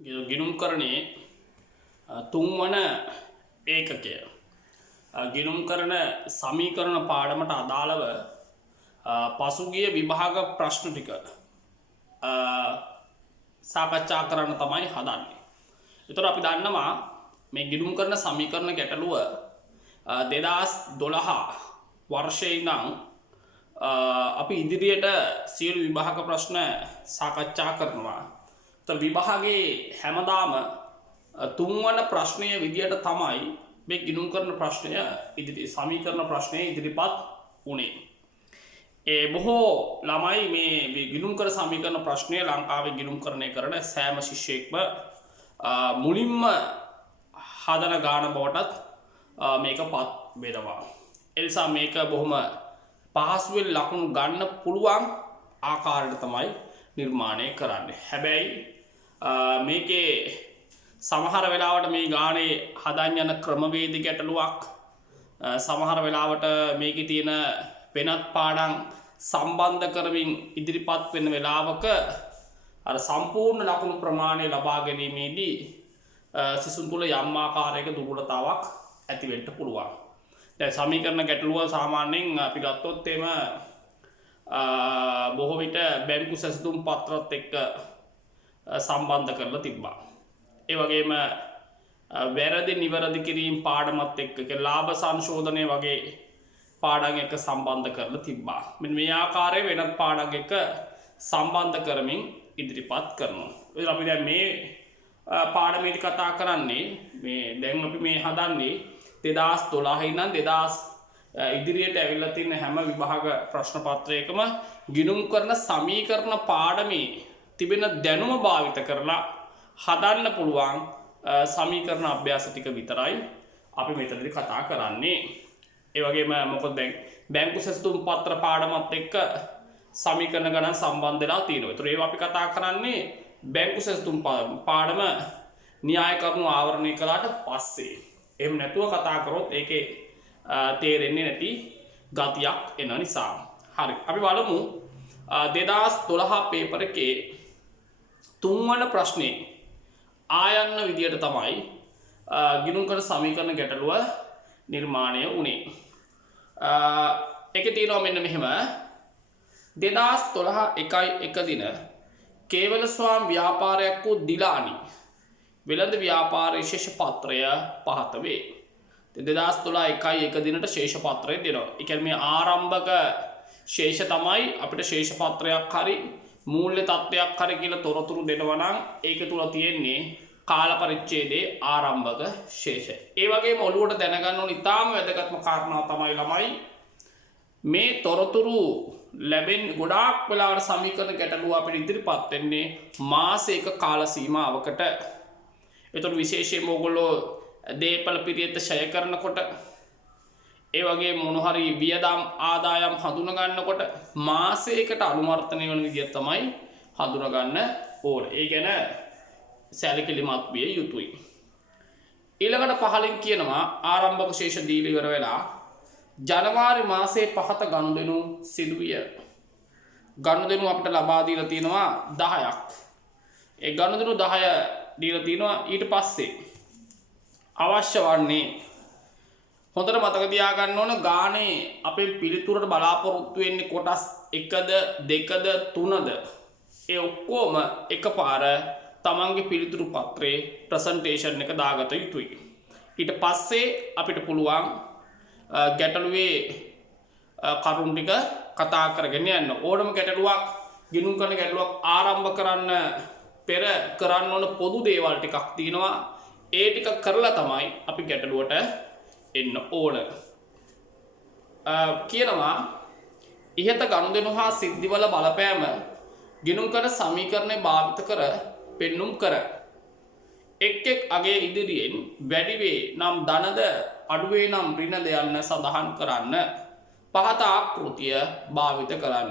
ගිනුම්කරණයේ තුන්වන ඒකකය ගිනුම් කරන සමීකරණ පාඩමට අදාළව පසුගිය විභාග ප්‍රශ්න ටික සාකච්ඡා කරන්න තමයි හදන්නේ. ඒතර අපි දන්නවා මේ ගිනුම් කරන සමීකරණ ගැටලුව 2012 වර්ෂයේ ඉඳන් අපි ඉදිරියට සියලු විභාග ප්‍රශ්න සාකච්ඡා කරනවා. ඒතර විභාගයේ හැමදාම තුන්වන ප්‍රශ්නය විදියට තමයි මේ ගිනුම් කරන ප්‍රශ්නය සමීකරණ ප්‍රශ්නය ඉදිරිපත් වුණේ. ඒ බොහෝ ළමයි මේ ගිනුම් කර සමීකරණ ප්‍රශ්නය ලංකාවේ ගිනුම් කරණය කරන සෑම ශිෂ්‍යයෙක්ම මුලින්ම හදන ගාන බවටත් මේක පත් වෙනවා. ඒ නිසා මේක බොහොම පහසුවෙන් ලකුණු ගන්න පුළුවන් ආකාරයට තමයි නිර්මාණය කරන්නේ. හැබැයි මේකේ සමහර වෙලාවට මේ ගානේ හදන්න යන ක්‍රමවේද ගැටලුවක්, සමහර වෙලාවට මේකේ තියෙන වෙනත් පාඩම් සම්බන්ධ කරමින් ඉදිරිපත් වෙන වෙලාවක අර සම්පූර්ණ ලකුණු ප්‍රමාණය ලබා ගැනීමේදී සිසුන් තුළ යම් ආකාරයක දුර්වලතාවක් ඇති වෙන්න පුළුවන්. දැන් සමීකරණ ගැටලුව සාමාන්‍යයෙන් අපි ගත්තොත් එම බොහෝ විට බැංකු සැසඳුම් පත්‍රත් එක්ක සම්බන්ධ කරලා තිබ්බා. ඒ වගේම වැරදි නිවැරදි කිරීම පාඩමත් එක්ක ලාභ සංශෝධනය වගේ පාඩම් එක්ක සම්බන්ධ කරලා තිබ්බා. මෙන්න මේ ආකාරයේ වෙනත් පාඩම් එක්ක සම්බන්ධ කරමින් ඉදිරිපත් කරනවා. ඉතින් අපි දැන් මේ පාඩමේදී කතා කරන්නේ මේ දැන් අපි මේ හදන්නේ 2012 ඉඳන් 2000 ඉදිරියට ඇවිල්ලා තියෙන හැම විභාග ප්‍රශ්න පත්‍රයකම ගිණුම් කරන සමීකරණ පාඩමේ තිබෙන දැනුම භාවිත කරලා හදන්න පුළුවන් සමීකරණ අභ්‍යාස ටික විතරයි අපි මෙතනදී කතා කරන්නේ. ඒ වගේම මොකද දැන් බැංකු සැසඳුම් පත්‍ර පාඩමත් එක්ක සමීකරණ ගණන් සම්බන්ධ වෙලා තියෙනවා. ඒතර ඒවා අපි කතා කරන්නේ බැංකු සැසඳුම් පාඩම න්‍යාය කරුණු ආවරණය කළාට පස්සේ. එහෙම නැතුව කතා කරොත් ඒකේ තේරෙන්නේ නැති ගතියක් එන නිසා. හරි. අපි බලමු 2012 පේපර් එකේ තුන්වන ප්‍රශ්නේ ආයන්න විදියට තමයි ගිණුම් කරන සමීකරණ ගැටලුව නිර්මාණය වුණේ. ඒකේ තියෙනවා මෙන්න මෙහෙම 2012 දින කේවල ස්වාම් ව්‍යාපාරයක් වූ දිලානි වෙළඳ ව්‍යාපාර ශේෂ පත්‍රය පහත වේ. 2012 දිනට ශේෂ පත්‍රය දෙනවා. ඒ කියන්නේ මේ ආරම්භක ශේෂ තමයි අපිට ශේෂ පත්‍රයක් හරි මූල්‍ය තත්ත්වයක් හරි කියලා තොරතුරු දෙනවා නම් ඒක තුල තියෙන්නේ කාල පරිච්ඡේදයේ ආරම්භක ශේෂ. ඒ වගේම ඔළුවට දැනගන්න ඕන ඉතාම වැදගත්ම කාරණාව තමයි ළමයි මේ තොරතුරු ලැබෙන ගොඩාක් වෙලාවට සමීකරණ ගැටලුව අපිට ඉදිරිපත් වෙන්නේ මාසයක කාල සීමාවකට. ඒතර විශේෂයෙන්ම ඔයගොල්ලෝ දේපල පිරියෙත් ෂය කරනකොට ඒ වගේ මොන හරි වියදම් ආදායම් හඳුන ගන්නකොට මාසයකට අනුවර්තනය වෙන විදිය තමයි හඳුන ගන්න ඕනේ. ඒ කියන්නේ සැලකිලිමත් විය යුතුයි. ඊළඟට පහලින් කියනවා ආරම්භක ශේෂ දීලා ඉවර වෙලා ජනවාරි මාසයේ 5 ගනුදෙනු සිදුවිය. ගනුදෙනු අපිට ලබා දීලා තියෙනවා 10ක්. ඒ ගනුදෙනු 10 දීලා තියෙනවා. ඊට පස්සේ අවශ්‍ය වන්නේ හොඳට මතක තියාගන්න ඕන ගානේ අපේ පිළිතුරට බලාපොරොත්තු වෙන්නේ කොටස් 1ද 2ද 3ද ඒ ඔක්කොම එකපාර තමන්ගේ පිළිතුරු පත්‍රයේ ප්‍රසන්ටේෂන් එක දාගත යුතුයි. ඊට පස්සේ අපිට පුළුවන් ගැටලුවේ කරුණු ටික කතා කරගෙන යන්න. ඕනම ගැටලුවක් ගිණුම් කරන ගැටලුවක් ආරම්භ කරන්න පෙර කරන්න ඕන පොදු දේවල් ටිකක් තියෙනවා. ඒ ටික කරලා තමයි අපි ගැටලුවට එන්න ඕන. කියනවා ඉහත ගනුදෙනු හා සිද්ධිවල බලපෑම ගිණුම් කරන සමීකරණය භාවිත කර පෙන්නුම් කර එක් අගේ ඉදිරියෙන් වැඩි වේ නම් ධනද අඩු වේ නම් ඍණද යන්න සඳහන් කරන්න. පහත ආකෘතිය භාවිත කරන්න.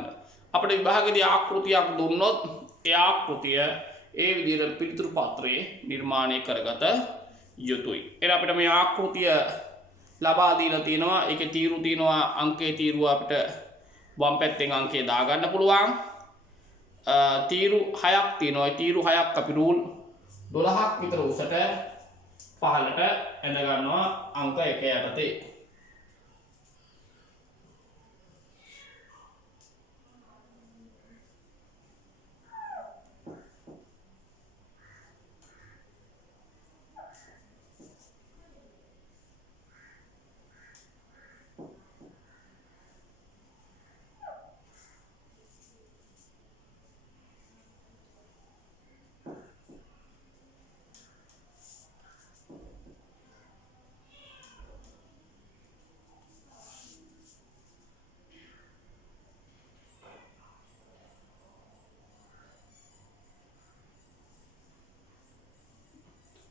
අපිට විභාගයේදී ආකෘතියක් දුන්නොත් ඒ ආකෘතිය ඒ විදිහට පිළිතුරු පත්‍රයේ නිර්මාණය කරගත යුතුයි. එහෙනම් අපිට මේ ආකෘතිය ලබා දීලා තියෙනවා. ඒකේ තීරු තියෙනවා. අංකයේ තීරුව අපිට වම් පැත්තෙන් අංකය දාගන්න පුළුවන්. තීරු 6ක් තියෙනවා. තීරු 6ක් අපි රූල් 12ක් විතර උසට පහළට ඇඳ ගන්නවා අංක 1 යටතේ.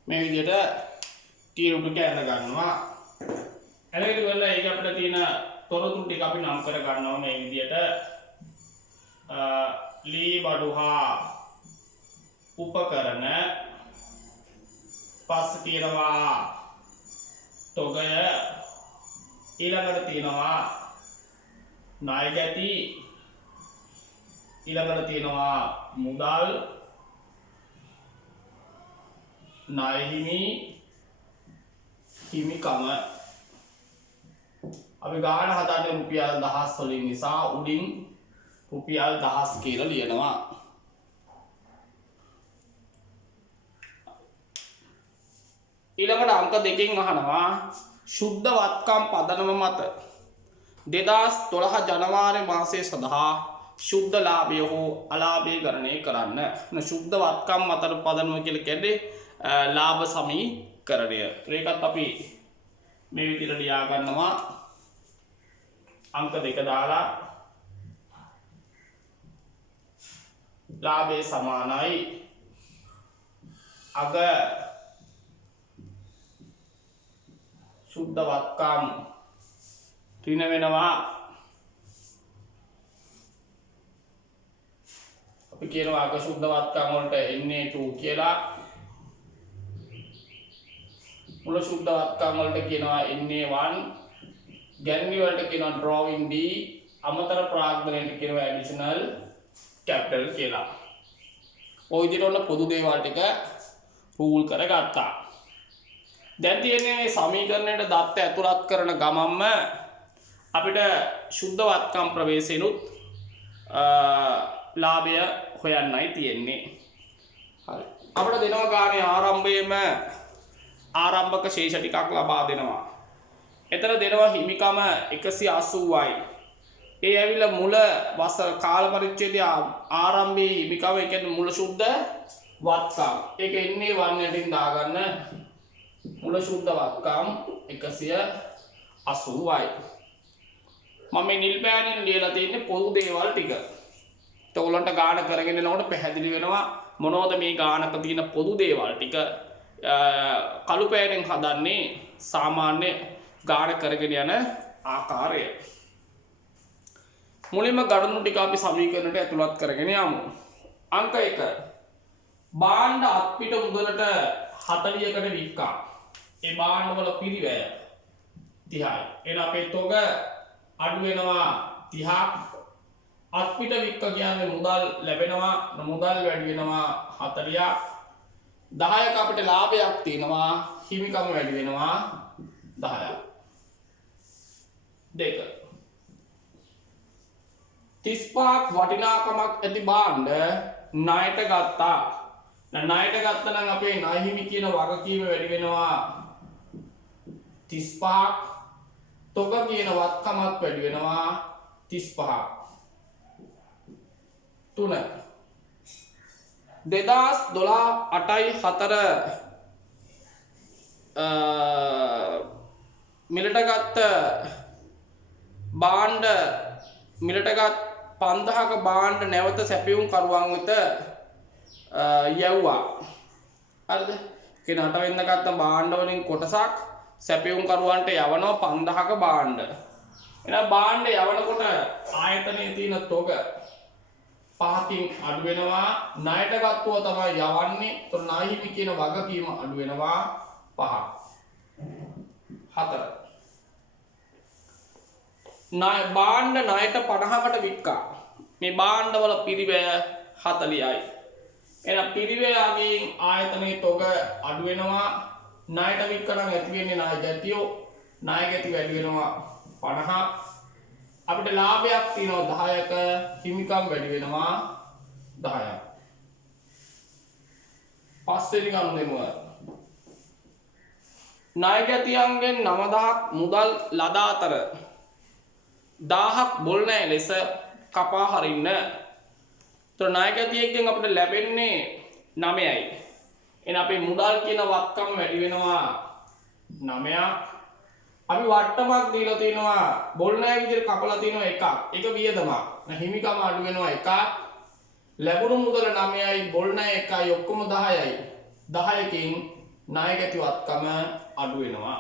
මේ විදිහට තීරුට කැඳ ගන්නවා. එළගෙන ඉවරලා ඒක අපිට තියෙන තොරතුරු ටික අපි නම් කර ගන්නවා මේ විදිහට. ලී බඩු හා උපකරණ පස්ස තියෙනවා තොගය ඊළඟට තියෙනවා ණය ගැටි ඊළඟට තියෙනවා මුදල් ණය හිමිකම අපි ගාන හදන්නේ රුපියල් 1000 වලින් නිසා උඩින් රුපියල් 1000 කියලා ලියනවා. ඊළඟට අංක 2කින් අහනවා ශුද්ධ වත්කම් පදනම මත 2012 ජනවාරි මාසයේ සඳහා ශුද්ධ ලාභය හෝ අලාභය ගණනය කරන්න. ශුද්ධ වත්කම් මත පදනම කියලා කියන්නේ ලාභ සමීකරණය. ඒකත් අපි මේ විදිහට ලියා ගන්නවා අංක 2 දාලා ලාභය සමානයි අග ශුද්ධ වත්කම් ඍණ වෙනවා. අපි කියනවා අග ශුද්ධ වත්කම් වලට NA2 කියලා. මුල ශුද්ධ වත්කම් වලට කියනවා NA1. ගැන්වි වලට කියනවා drawing D. අමතර ප්‍රාග්ධනයට කියනවා additional capital කියලා. ඔය විදිහට ඔන්න පොදු දේවල් ටික රූල් කරගත්තා. දැන් තියෙන්නේ සමීකරණයට දත්ත ඇතුළත් කරන ගමන්ම අපිට ශුද්ධ වත්කම් ප්‍රවේශෙනුත් ලාභය හොයන්නයි තියෙන්නේ. හරි. අපිට දෙනවා ගානේ ආරම්භයේම ආරම්භක ශේෂ ටිකක් ලබා දෙනවා. එතන දෙනවා හිමිකම 180යි. ඒ ඇවිල්ලා මුල වසර කාල පරිච්ඡේදය ආරම්භයේ හිමිකම ඒ කියන්නේ මුල ශුද්ධ වත්කම්. ඒක එන්නේ 1 යටින් දාගන්න. මුල ශුද්ධ වත්කම් 180යි. මම මේ නිල් පෑනෙන් ලියලා තියෙන්නේ පොදු දේවල් ටික. ඒත් ඔයගලන්ට ගාන කරගෙන යනකොට පැහැදිලි වෙනවා මොනවද මේ ගානක තියෙන පොදු දේවල් ටික. කළු පෑනෙන් හදන්නේ සාමාන්‍ය ගාන කරගෙන යන ආකාරය. මුලින්ම ගණනු ටික අපි සමීකරණයට ඇතුළත් කරගෙන යමු. අංක 1 භාණ්ඩ අත්පිට මුදලට 40කට වික්කා. ඒ භාණ්ඩ වල පිරිවැය 30යි. එහෙනම් අපේ තොග අඩු වෙනවා 30ක්. අත්පිට වික්ක කියන්නේ මුදල් ලැබෙනවා. මුදල් වැඩි වෙනවා 40ක්. 10ක අපිට ලාභයක් තියෙනවා. හිමිකම වැඩි වෙනවා 10ක්. 2 35ක් වටිනාකමක් ඇති භාණ්ඩ ණයට ගත්තා. ණයට ගත්තා නම් අපේ ණය හිමි කියන වගකීම වැඩි වෙනවා 35ක්. තොග කියන වත්කමත් වැඩි වෙනවා 35ක්. 3 2012 8යි 4 මිලට ගත්ත භාණ්ඩ මිලටගත් 5000ක භාණ්ඩ නැවත සැපයුම් කරුවන් වෙත යවුවා. හරිද? කියන 8 වෙනිදා ගත්ත භාණ්ඩ වලින් කොටසක් සැපයුම් කරුවන්ට යවනවා 5000ක භාණ්ඩ. එහෙනම් භාණ්ඩ යවනකොට ආයතනයේ තියෙන තොග 5කින් අඩු වෙනවා. ණයට ගත්තව තමයි යවන්නේ. ඒතර ණය හිමි කියන වගකීම අඩු වෙනවා 5ක්. 4 භාණ්ඩ ණයට 50කට වික්කා. මේ භාණ්ඩ වල පිරිවැය 40යි. එහෙනම් පිරිවැයාගෙන් ආයතනයේ තොග අඩු වෙනවා. ණයට වික්කනම් ඇති වෙන්නේ ණය ගැතියෝ. ණය ගැති වැඩි වෙනවා 50ක්. අපිට ලාභයක් තියෙනවා 10ක, හිමිකම් වැඩි වෙනවා 10ක්. පස්වෙනි කරුණ දෙමු. ණය ගැතියන්ගෙන් 9000ක් මුදල් ලද අතර 1000ක් බොල් ණය ලෙස කපා හරින්න. તો ණය ගැතියෙක්ගෙන් අපිට ලැබෙන්නේ 9යි. එහෙනම් අපේ මුදල් කියන වත්කම වැඩි වෙනවා 9ක්. අපි වට්ටමක් දීලා තිනවා බොල් ණය විදිහට කපලා තිනවා එකක්. එක වියදමක්. හිමිකම අඩු වෙනවා එකක්. ලැබුණු මුදල 9යි, බොල් ණය 1යි, ඔක්කොම 10යි. 10කින් ණය ගැති වත්කම අඩු වෙනවා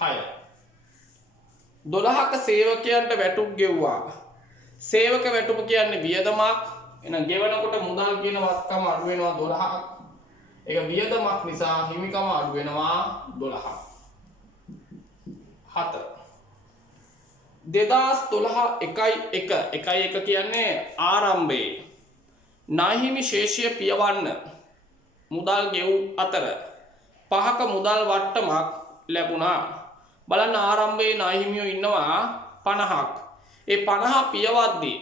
6. 12ක සේවකයන්ට වැටුප් ගෙව්වා. සේවක වැටුප කියන්නේ වියදමක්. එහෙනම් ගෙවනකොට මුදල් කියන වත්කම අඩු වෙනවා 12ක්. ඒක වියදමක් නිසා හිමිකම අඩු වෙනවා 12ක්. 7. 2012 කියන්නේ ආරම්භයේ නාහිමි ශේෂය පියවන්න මුදල් ගෙවූ අතර 5ක මුදල් වට්ටමක් ලැබුණා. බලන්න ආරම්භයේ නාහිමියෝ ඉන්නවා 50ක්. ඒ 50 පියවද්දී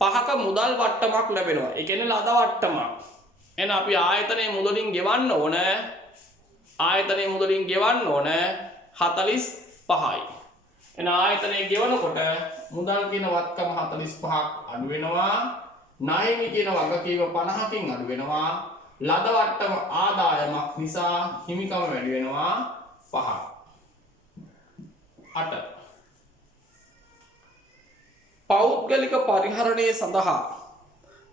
5ක මුදල් වට්ටමක් ලැබෙනවා. ඒ කියන්නේ ලද වට්ටමක්. එහෙනම් අපි ආයතනයේ මුදලින් ගෙවන්න ඕන. ආයතනයේ මුදලින් ගෙවන්න ඕන 45යි. එහෙනම් ආයතනයේ ගෙවනකොට මුදල් කියන වත්කම 45ක් අඩු වෙනවා. ණයමි කියන වගකීම 50කින් අඩු වෙනවා. ලද වට්ටම ආදායමක් නිසා හිමිකම වැඩි වෙනවා 5ක්. 8. පෞද්ගලික පරිහරණය සඳහා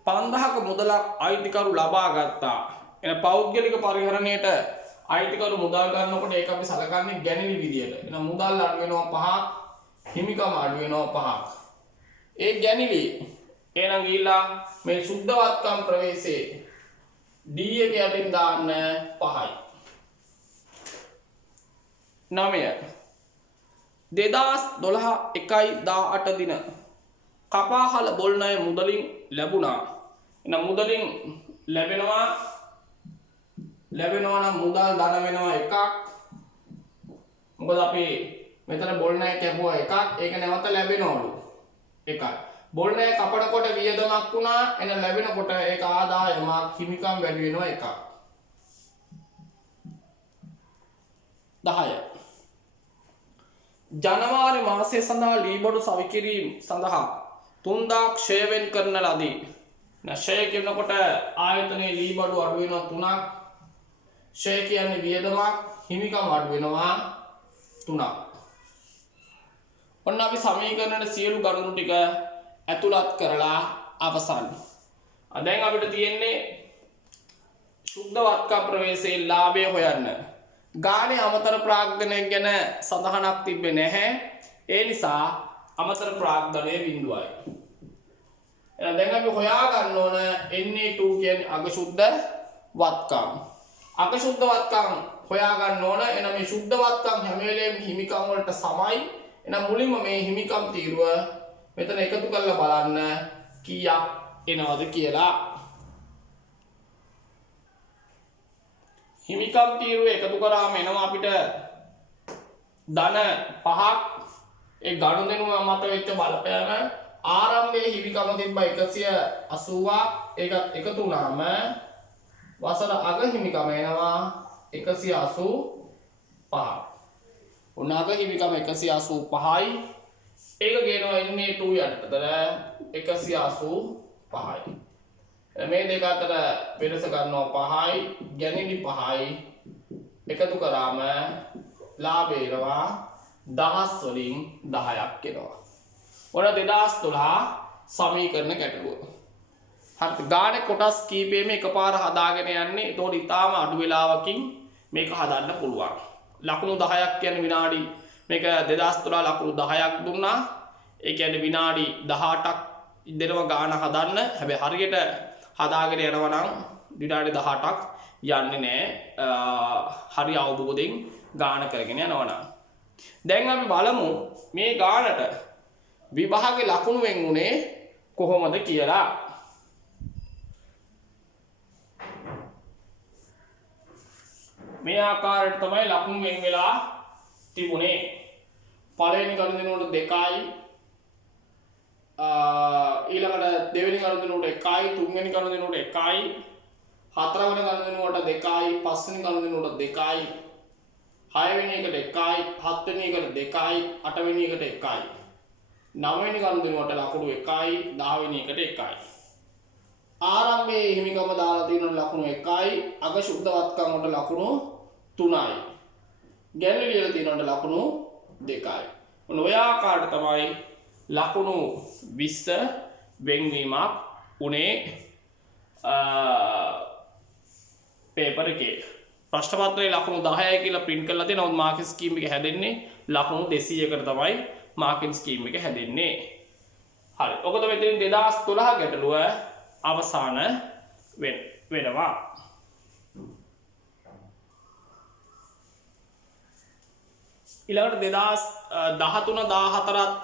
5000ක මුදලක් අයිතිකරු ලබා ගත්තා. එහෙනම් පෞද්ගලික පරිහරණයට අයිතිකරු මුදල් ගන්නකොට ඒක අපි සලකන්නේ ගැණිලි විදියට. එහෙනම් මුදල් අඩු වෙනවා 5ක්, හිමිකම අඩු වෙනවා 5ක්. ඒ ගැණිලි එහෙනම් ගිහිල්ලා මේ සුද්ධවත්කම් ප්‍රවේශයේ D එක යටින් දාන්න 5යි. 9. 2012 1/18 දින කපාහල බොල් ණය මුදලින් ලැබුණා. එහෙනම් මුදලින් ලැබෙනවා නම් මුදල් ධන වෙනවා එකක්. මොකද අපි මෙතන බොල් ණය කැපුවා එකක්. ඒක නැවත ලැබෙනවලු එකක්. බොල් ණය කපනකොට වියදමක් වුණා. එන ලැබෙනකොට ඒක ආදායමක්, හිමිකම් වැඩි වෙනවා එකක්. 10. ජනවාරි මාසය සඳහා ලීබඩු සවිකිරීම සඳහා 3000ක් ක්ෂය වෙන් කරන ලදී. ක්ෂය කියනකොට ආයතනයේ ලීබඩු අඩු වෙනවා 3ක්. ක්ෂය කියන්නේ වියදමක්, හිමිකම් අඩු වෙනවා 3ක්. ඔන්න අපි සමීකරණයේ සියලු ගණනු ටික ඇතුළත් කරලා අවසන්. දැන් අපිට තියෙන්නේ සුද්ධ වත්කම් ප්‍රවේශයේ ලාභය හොයන්න. ගානේ අමතර ප්‍රාග්ධනයක් ගැන සඳහනක් තිබ්බේ නැහැ. ඒ නිසා අමතර ප්‍රාග්ධනය 0යි. එහෙනම් දැන් අපි හොයා ගන්න ඕන Na2 කියන්නේ අගශුද්ධ වත්කම්. අගශුද්ධ වත්කම් හොයා ගන්න ඕන. එහෙනම් මේ සුද්ධ වත්කම් හැම වෙලේම හිමිකම් වලට සමයි. එහෙනම් මුලින්ම මේ හිමිකම් තීරුව මෙතන එකතු කරලා බලන්න කීයක් එනවද කියලා. හිමිකම් තීරුව එකතු කරාම එනවා අපිට ධන 5ක්. ඒ ගනුදෙනුව මත වෙච්ච බලපෑම ආරම්භයේ හිමිකම තිබ්බ 180ක්. ඒකත් එකතු වුණාම වසර අග හිමිකම එනවා 185ක්. උණ අග හිමිකම 185යි. ඒක ගේනවා Na2 යටතට 185යි. මේ දෙක අතර වෙනස ගන්නවා 5යි, ගැණිලි 5යි. එකතු කරාම ලාභය එනවා 1000 වලින් 10ක් එනවා. ඔන්න 2012 සමීකරණ ගැටලුව. හරිද? ගානේ කොටස් කීපෙම එකපාර හදාගෙන යන්නේ. ඒතකොට ඊටාම අඩු වෙලාවකින් මේක හදන්න පුළුවන්. ලකුණු 10ක් කියන්නේ විනාඩි මේක 2012 ලකුණු 10ක් දුන්නා. ඒ කියන්නේ විනාඩි 18ක් දෙනවා ගාන හදන්න. හැබැයි හරියට හදාගෙන යනවා නම් විනාඩි 18ක් යන්නේ නැහැ. හරි අවබෝධයෙන් ගාන කරගෙන යනවා නම්. දැන් අපි බලමු මේ ගානට විභාගේ ලකුණු වෙන් උනේ කොහොමද කියලා. මේ ආකාරයට තමයි ලකුණු වෙන් වෙලා තිබුණේ. පළවෙනි ගනුදෙනුවට 2යි, ඊළඟට දෙවෙනි ගනුදෙනුවට 1යි, තුන්වෙනි ගනුදෙනුවට 1යි, හතරවෙනි ගනුදෙනුවට 2යි, පස්වෙනි ගනුදෙනුවට 2යි, හයවෙනි එකට 1යි, හත්වෙනි එකට 2යි, අටවෙනි එකට 1යි, නවවෙනි ගනුදෙනුවට ලකුණු 1යි, 10වෙනි එකට 1යි. ආරම්භයේ හිමිකම දාලා තියෙන ලකුණු 1යි, අග ශුද්ධවත්කම් වලට ලකුණු 3යි. ගැළලි ලියලා තියෙනවට ලකුණු 2යි. ඔන්න ඔය ආකාරයට තමයි ලකුණු 20 වෙන්වීමක් උනේ පේපර් එකේ. ප්‍රශ්න පත්‍රයේ ලකුණු 10යි කියලා print කරලා තියෙනවා. නමුත් මාකින් ස්කීම් එක හැදෙන්නේ ලකුණු 200කට තමයි මාකින් ස්කීම් එක හැදෙන්නේ. හරි. ඔක තමයි ඉතින් 2012 ගැටලුව අවසාන වෙනවා. ඊළඟට 2013 14ත්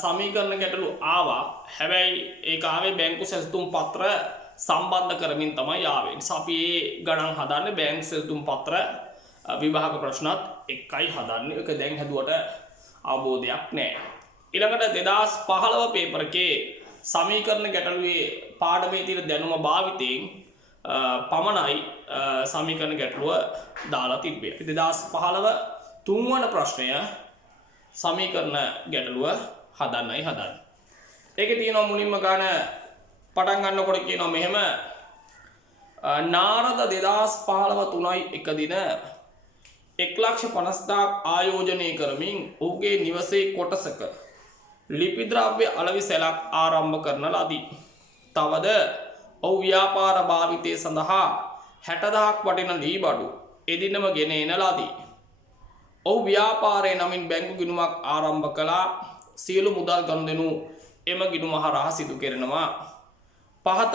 සමීකරණ ගැටලු ආවා. හැබැයි ඒක ආවේ බැංකු සැලසුම් පත්‍ර සම්බන්ධ කරමින් තමයි ආවේ. නිසා අපි මේ ගණන් හදන්නේ බැංකු සැලසුම් පත්‍ර විභාග ප්‍රශ්නත් එකයි හදන්නේ. ඒක දැන් හැදුවට අවබෝධයක් නැහැ. ඊළඟට 2015 පේපර් එකේ සමීකරණ ගැටලුවේ පාඩමේ තියෙන දැනුම භාවිතයෙන් පමණයි සමීකරණ ගැටලුව දාලා තිබ්බේ. 2015 තුන්වන ප්‍රශ්නය සමීකරණ ගැටලුව හදන්නයි හදන්නේ. ඒකේ තියෙනවා මුලින්ම ගන්න පටන් ගන්නකොට කියනවා මෙහෙම නාරද 2015 3යි 1 දින 1,50,000ක් ආයෝජනය කරමින් ඔහුගේ නිවසේ කොටසක ලිපි ද්‍රව්‍ය අලෙවි සැලක් ආරම්භ කරන ලදී. තවද ඔහු ව්‍යාපාර භාවිතය සඳහා 60,000ක් වටින ලී බඩු එදිනම ගෙන එන ලදී. ඔහු ව්‍යාපාරයේ නමින් බැංකු ගිණුමක් ආරම්භ කළා. සියලු මුදල් ගනුදෙනු එම ගිණුම හරහා සිදු කෙරෙනවා. පහත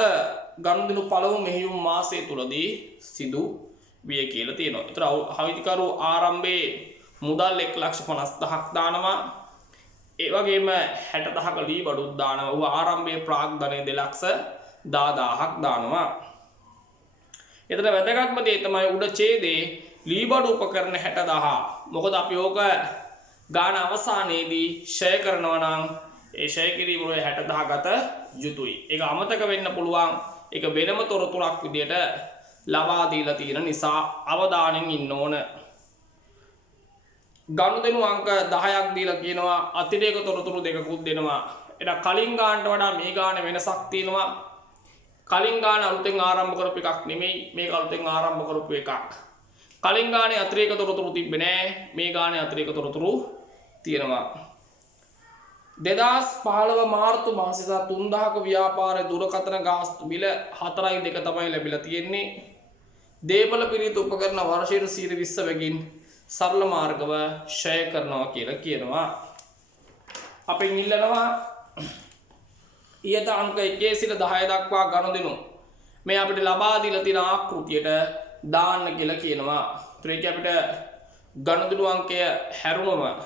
ගනුදෙනු පළමු මෙහෙයුම් මාසය තුලදී සිදු විය කියලා තියෙනවා. ඒතර හවිතිකරු ආරම්භයේ මුදල් 1,50,000ක් දානවා. ඒ වගේම 60,000ක ලී බඩුත් දානවා. ඌ ආරම්භයේ ප්‍රාග්ධනය 2,10,000ක් දානවා. එතන වැදගත්ම දේ තමයි උඩ ඡේදයේ ලී බඩු උපකරණ 60,000. මොකද අපි ඕක ගාන අවසානයේදී ෂය කරනවා නම් ඒ ෂය කිරීම වල 60,000 ගත යුතුයි. ඒක අමතක වෙන්න පුළුවන්. ඒක වෙනම තොරතුරක් විදියට ලබා දීලා තියෙන නිසා අවධානයෙන් ඉන්න ඕන. ගනුදෙනු අංක 10ක් දීලා කියනවා අතිරේක තොරතුරු දෙකකුත් දෙනවා. එහෙනම් කලින් ගානට වඩා මේ ගාන වෙනසක් තියෙනවා. කලින් ගාන අලුතෙන් ආරම්භ කරපු එකක් නෙමෙයි, මේක අලුතෙන් ආරම්භ කරපු එකක්. කලින් ගානේ අතිරේක තොරතුරු තිබ්බේ නෑ, මේ ගානේ අතිරේක තොරතුරු තියෙනවා. 2015 මාර්තු මාසයේ 3,000ක ව්‍යාපාරයේ දුරකථන ගාස්තු බිල 4.2 තමයි ලැබිලා තියෙන්නේ. දේපල පිරිත උපකරණ වර්ෂයට 20% බැගින් සරල මාර්ගව ෂය කරනවා කියලා කියනවා. අපි ඉල්ලනවා ඊට අංක 1 සිට 10 දක්වා ගනුදෙනු මේ අපිට ලබා දීලා තියෙන ආකෘතියට දාන්න කියලා කියනවා. ඒත් අපිට ගනුදෙනු අංකය හැරුණම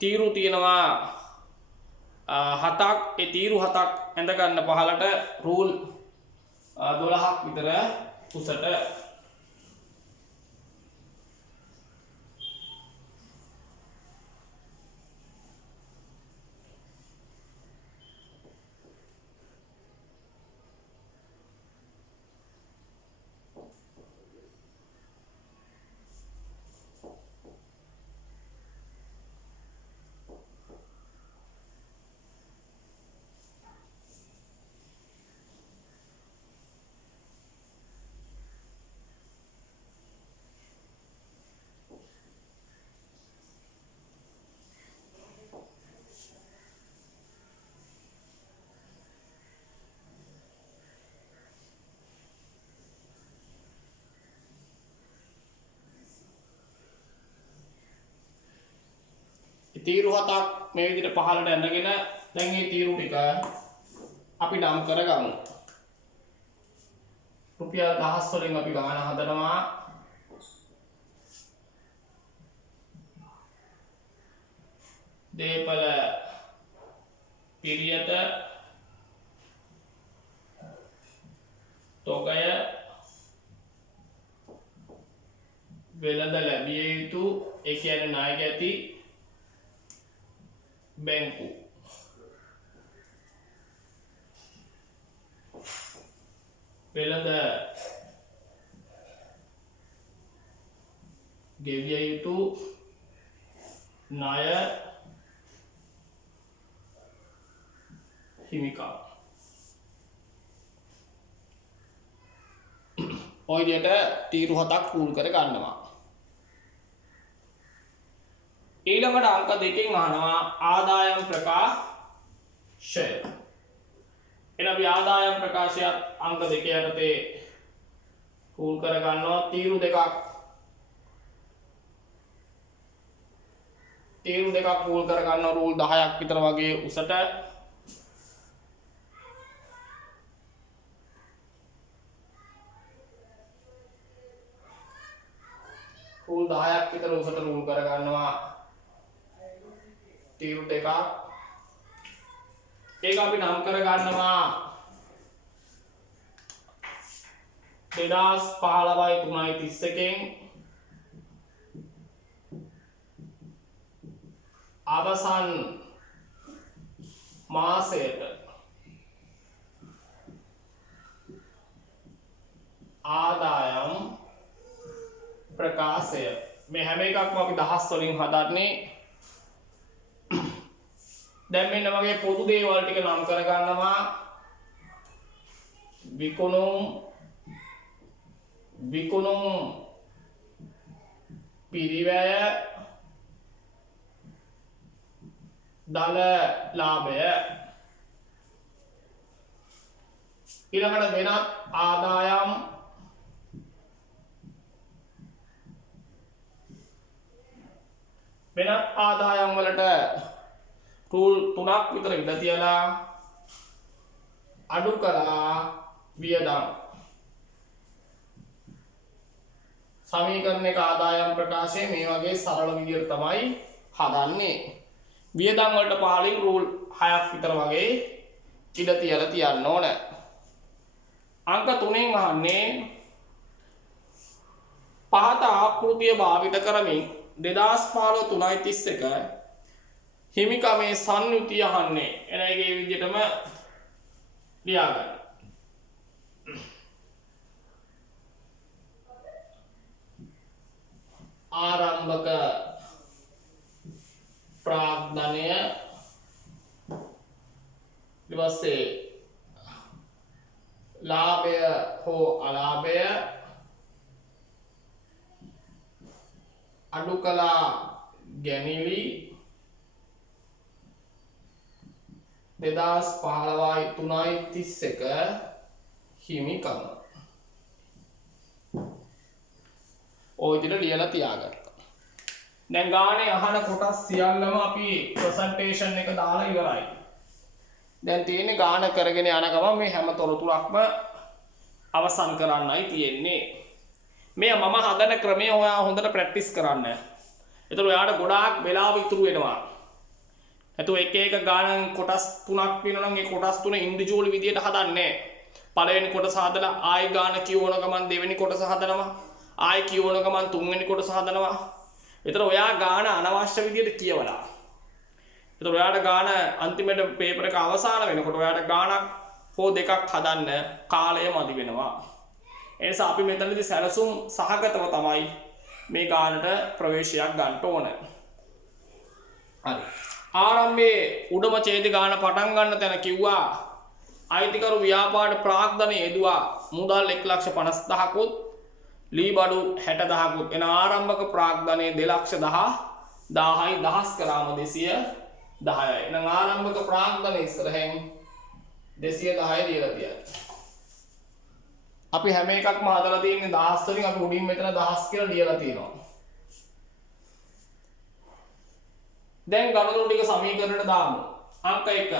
තීරු තියෙනවා 7ක්. ඒ තීරු 7ක් ඇඳ ගන්න පහලට රූල් 12ක් විතර උසට. තීරු 7ක් මේ විදිහට පහළට ඇඳගෙන දැන් මේ තීරු ටික අපි නම් කරගමු. රුපියල් 1000 වලින් අපි ගාන හදනවා. දේපල පිරියත තොගය වෙළඳ ලැබිය යුතු ඒ කියන්නේ ණය ගැති බැංකු වෙළඳ ගෙවිය යුතු ණය හිමිකම් ඔය විදිහට තීරු 7ක් රූල් කර ගන්නවා. ඊළඟට අංක 2කින් අහනවා ආදායම් ප්‍රකාශය. එන අපි ආදායම් ප්‍රකාශයත් අංක 2 යටතේ රූල් කර ගන්නවා. තීරු දෙකක් රූල් කර ගන්නවා. රූල් 10ක් විතර වගේ උසට රූල් 10ක් විතර උසට රූල් කර ගන්නවා. තීරු දෙකක් ඒක අපි නම් කර ගන්නවා 2015-3.31 අවසන් මාසයට ආදායම් ප්‍රකාශය. මේ හැම එකක්ම අපි දහස් වලින් හදන්නේ. දැන් මෙන්න වගේ පොදු දේවල් ටික නම් කර ගන්නවා. විකුණුම් පිරිවැය දල ලාභය. ඊළඟට වෙනත් ආදායම් වලට රූල් 3ක් විතර ඉඳ තියලා අඩු කළා වියදම්. සමීකරණයක ආදායම් ප්‍රකාශය මේ වගේ සරල විදිහට තමයි හදන්නේ. වියදම් වලට පහලින් රූල් 6ක් විතර වගේ ඉඳ තියලා තියන්න ඕන. අංක 3න් අහන්නේ පහත ආකෘතිය භාවිත කරමින් 2015-3.31 හිමිකමේ සංයුතිය අහන්නේ. එන එකේ විදිහටම ලියා ගන්න. ආරම්භක ප්‍රාග්ධනය ඊපස්සේ ලාභය හෝ අලාභය අඩු කළා ගැනිලි 2015-3.31 හිමිකම. ඔය විදිහට ලියලා තියාගත්තා. දැන් ගානේ අහන කොටස් සියල්ලම අපි ප්‍රසන්ටේෂන් එක දාලා ඉවරයි. දැන් තියෙන්නේ ගාන කරගෙන යන ගමන් මේ හැම තොරතුරක්ම අවසන් කරන්නයි තියෙන්නේ. මේ මම හදන ක්‍රමය ඔයා හොඳට ප්‍රැක්ටිස් කරන්න. ඒතර ඔයාට ගොඩාක් වෙලාව ඉතුරු වෙනවා. එතකොට එක ගාන කොටස් 3ක් වෙනවා නම් ඒ කොටස් 3 ඉන්ඩිවිජුවල් විදියට හදන්නේ. පළවෙනි කොටස හදලා ආයි ගාන කියවන ගමන් දෙවෙනි කොටස හදනවා. ආයි කියවන ගමන් තුන්වෙනි කොටස හදනවා. ඒතර ඔයා ගාන අනවශ්‍ය විදියට කියවලා. ඒතර ඔයාට ගාන අන්තිමට පේපර් එක අවසන් වෙනකොට ඔයාට ගානක් හෝ දෙකක් හදන්න කාලය මදි වෙනවා. ඒ නිසා අපි මෙතනදී සැලසුම් සහගතව තමයි මේ ගානට ප්‍රවේශයක් ගන්න ඕන. හරි. ආරම්භයේ උඩම ඡේද ගාන පටන් ගන්න තැන කිව්වා අයිතිකරු ව්‍යාපාර ප්‍රාග්ධනය යෙදුවා මුදල් 1,50,000කුත් ලී බඩු 60,000කුත් එන ආරම්භක ප්‍රාග්ධනය 2,10,000යි දහස් කරාම 210යි. එහෙනම් ආරම්භක ප්‍රාග්ධනය ඉස්සරහෙන් 210 ලියලා තියන්න. අපි හැම එකක්ම හදලා තියෙන්නේ දහස් වලින්. අපි උඩින් මෙතන දහස් කියලා ලියලා තියෙනවා. දැන් ගණන ටික සමීකරණයට දාමු. අංක 1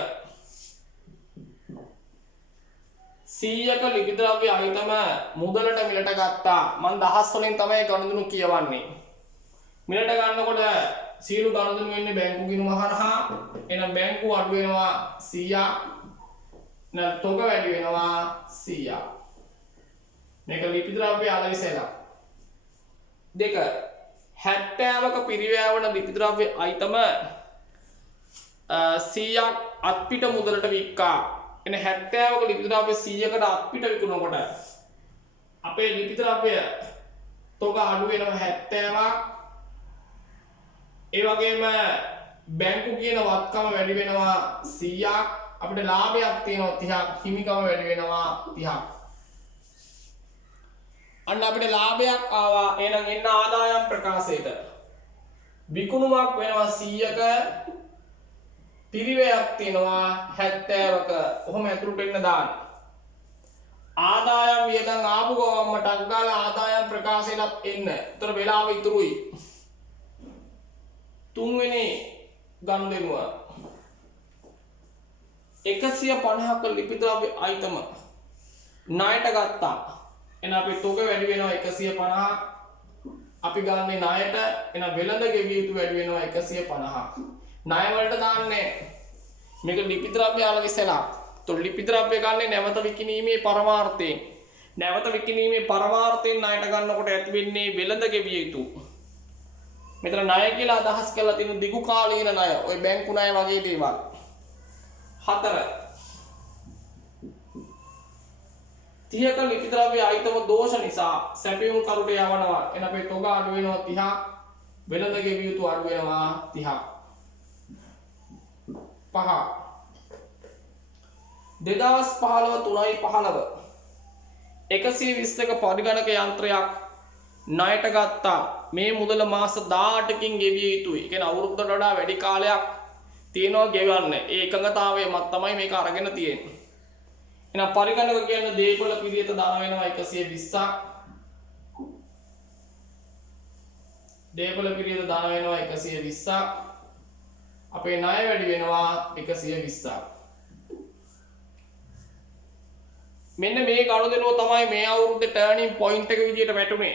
100ක ලිපි ද්‍රව්‍ය අයිතම මුදලට මිලට ගත්තා. මම දහස් වලින් තමයි ගණනුණු කියවන්නේ. මිලට ගන්නකොට සීළු ගණනුණු වෙන්නේ බැංකු ගිණුම හරහා. එහෙනම් බැංකුව අඩු වෙනවා 100ක්. නැත්නම් තොග වැඩි වෙනවා 100ක්. මේක ලිපි ද්‍රව්‍ය අලවිසෙලා. දෙක 70ක පිරිවැවන ලිපි ද්‍රව්‍ය අයිතම 100ක් අත්පිට මුදලට වික්කා. එන 70ක ලිපි ද්‍රව්‍ය 100කට අත්පිට විකුණනකොට අපේ ලිපි ද්‍රව්‍ය තොග අඩු වෙනවා 70ක්. ඒ වගේම බැංකු කියන වත්කම වැඩි වෙනවා 100ක්. අපිට ලාභයක් තියෙනවා 30ක්. හිමිකම වැඩි වෙනවා 30ක්. අන්න අපිට ලාභයක් ආවා. එහෙනම් එන්න ආදායම් ප්‍රකාශයට. විකුණුමක් වෙනවා 100ක. පිරිවැයක් තියෙනවා 70ක. ඔහොම ඇතුළට එන්න දාන්න. ආදායම් වියදම් ආපු ගමන්ම ටක් ගාලා ආදායම් ප්‍රකාශයටත් එන්න. ඒතර වෙලාව ඉතුරුයි. තුන්වෙනි ගනුදෙනුව 150ක ලිපි ද්‍රව්‍ය අයිතම ණයට ගත්තා. එහෙනම් අපේ තොග වැඩි වෙනවා 150ක්. අපි ගන්නේ ණයට. එහෙනම් වෙළඳ ගෙවිය යුතු වැඩි වෙනවා 150ක්. ණය වලට දාන්නේ මේක ලිපි ද්‍රව්‍ය වල විසලා. તો ලිපි ද්‍රව්‍ය ගන්නේ නැවත විකිණීමේ පරමාර්ථයෙන්. නැවත විකිණීමේ පරමාර්ථයෙන් ණයට ගන්නකොට ඇති වෙන්නේ වෙළඳ ගෙවිය යුතු. මෙතන ණය කියලා අදහස් කරලා තියෙන දිගු කාලීන ණය. ওই බැංකු ණය වගේ දේවල්. 4 30ක ලිපි ද්‍රව්‍ය අයිතම දෝෂ නිසා සැපයුම් කරුට යවනවා. එන අපේ තොග අඩු වෙනවා 30ක්. වෙළඳ ගෙවිය යුතු අඩු වෙනවා 30ක්. 5 2015 3.15 120ක පරිගණක යන්ත්‍රයක් ණයට ගත්තා. මේ මුදල මාස 18කින් ගෙවිය යුතුයි. ඒ කියන්නේ අවුරුද්දකට වඩා වැඩි කාලයක් තියෙනවා ගෙවන්න. ඒ එකඟතාවය මත තමයි මේක අරගෙන තියෙන්නේ. එහෙනම් පරිගණක කියන්නේ දේපොළ පිරියත ධන වෙනවා 120ක්. දේපොළ පිරියත ධන වෙනවා 120ක්. අපේ ණය වැඩි වෙනවා 120ක්. මෙන්න මේ ගනුදෙනුව තමයි මේ අවුරුද්දේ ටර්නින් පොයින්ට් එක විදියට වැටුනේ.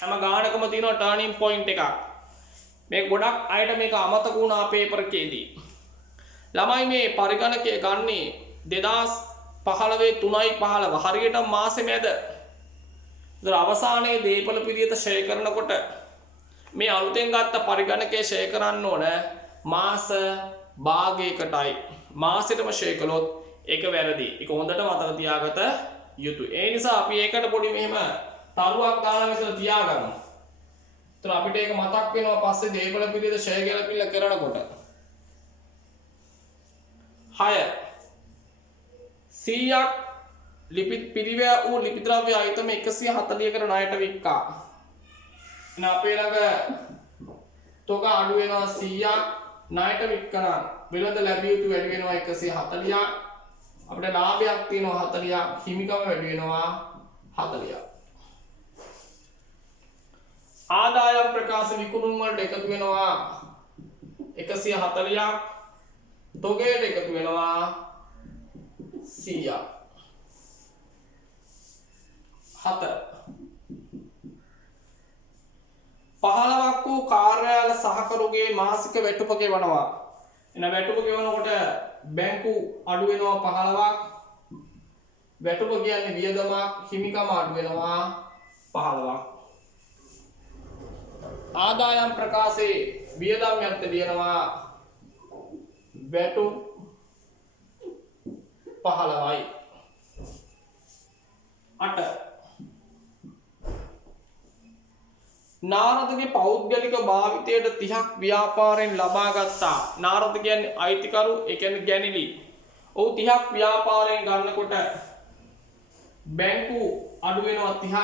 හැම ගානකම තියෙනවා ටර්නින් පොයින්ට් එකක්. මේ ගොඩක් අයට මේක අමතක වුණා පේපර් එකේදී. ළමයි මේ පරිගණකය ගන්නේ 2015 3.15 හරියට මාසෙ මැද. ඒතර අවසානයේ දීපල පිළියෙත ෂෙයා කරනකොට මේ අලුතෙන් ගත්ත පරිගණකය ෂෙයා කරන්න ඕන මාස භාගයකටයි. මාසෙටම ෂෙයා කළොත් ඒක වැරදි. ඒක හොඳට මතක තියාගත යුතුයි. ඒ නිසා අපි ඒකට පොඩි මෙහෙම තරුවක් ගන්න විතර තියාගමු. ඒතර අපිට ඒක මතක් වෙනවා පස්සේ දීපල පිළියෙත ෂෙයා කරලා කරනකොට. 6 100ක් ලිපි පිරිවැය වූ ලිපි ද්‍රව්‍ය ආයතන 140කට ණයට වික්කා. එන අපේ ළඟ තොග අඩු වෙනවා 100ක් ණයට වික්කනම් වෙළඳ ලැබිය යුතු වැඩි වෙනවා 140ක්. අපිට ලාභයක් තියෙනවා 40ක්. හිමිකම වැඩි වෙනවා 40ක්. ආදායම් ප්‍රකාශ විකුණුම් වලට එකතු වෙනවා 140ක්. තොගයට එකතු වෙනවා 100ක්. 7 15ක් වූ කාර්යාල සහකරුගේ මාසික වැටුප ගෙවනවා. එන වැටුප ගෙවනකොට බැංකු අඩු වෙනවා 15ක්. වැටුප කියන්නේ වියදමක්. හිමිකම අඩු වෙනවා 15ක්. ආදායම් ප්‍රකාශයේ වියදම් යන්ත ලියනවා වැටු 15යි. 8 නාරදගේ පෞද්ගලික භාවිතයට 30ක් ව්‍යාපාරයෙන් ලබා ගත්තා. නාරද කියන්නේ අයිතිකරු, ඒ කියන්නේ ගැනිලි. ඔහු 30ක් ව්‍යාපාරයෙන් ගන්නකොට බැංකු අඩු වෙනවා 30ක්.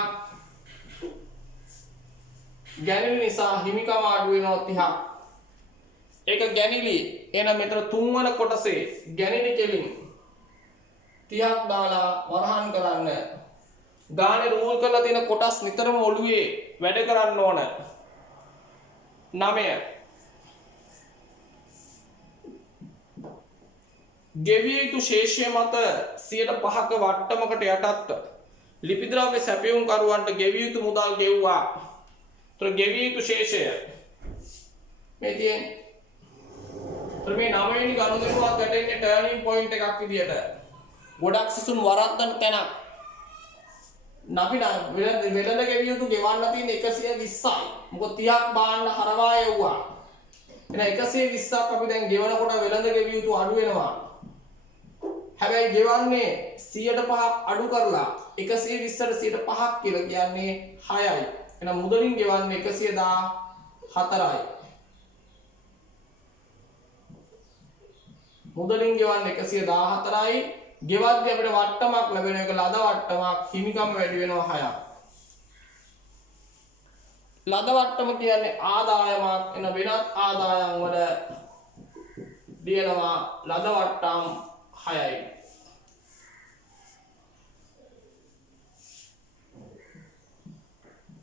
ගැනිලි නිසා හිමිකම අඩු වෙනවා 30ක්. ඒක ගැනිලි. එහෙනම් මෙතන තුන්වන කොටසේ ගැනිලි කෙලින් 30ක් දාලා වරහන් කරන්න. ගානේ රූල් කරලා තියෙන කොටස් නිතරම ඔළුවේ වැඩ කරන්න ඕන. 9 ගෙවිය යුතු ශේෂය මත 105ක වට්ටමකට යටත් ලිපි ද්‍රව්‍ය සැපයුම් කරුවන්ට ගෙවිය යුතු මුදල් ගෙව්වා. ඒතර ගෙවිය යුතු ශේෂය මේ තියෙන්නේ. මේ 9 වෙනි ගනුදෙනුවත් ගැටෙන්නේ ටර්නින් පොයින්ට් එකක් විදියට. ගොඩක් සිසුන් වරද්දන තැනක්. අපි වෙළඳ ගෙවිය යුතු ගෙවන්න තියෙන 120යි. මොකද 30ක් බාන්න හරවා යවුවා. එහෙනම් 120ක් අපි දැන් ගෙවනකොට වෙළඳ ගෙවිය යුතු අඩු වෙනවා. හැබැයි ගෙවන්නේ 100%ක් අඩු කරලා 120ට 100%ක් කියලා කියන්නේ 6යි. එහෙනම් මුදලින් ගෙවන්නේ 114යි. මුදලින් ගෙවන්නේ 114යි. ගෙවද්දී අපිට වට්ටමක් ලැබෙන එක ලද වට්ටමක් හිමිකම් වැඩි වෙනවා 6ක්. ලද වට්ටම කියන්නේ ආදායමක්. එන වෙනත් ආදායම් වල දිනනවා ලද වට්ටම් 6යි.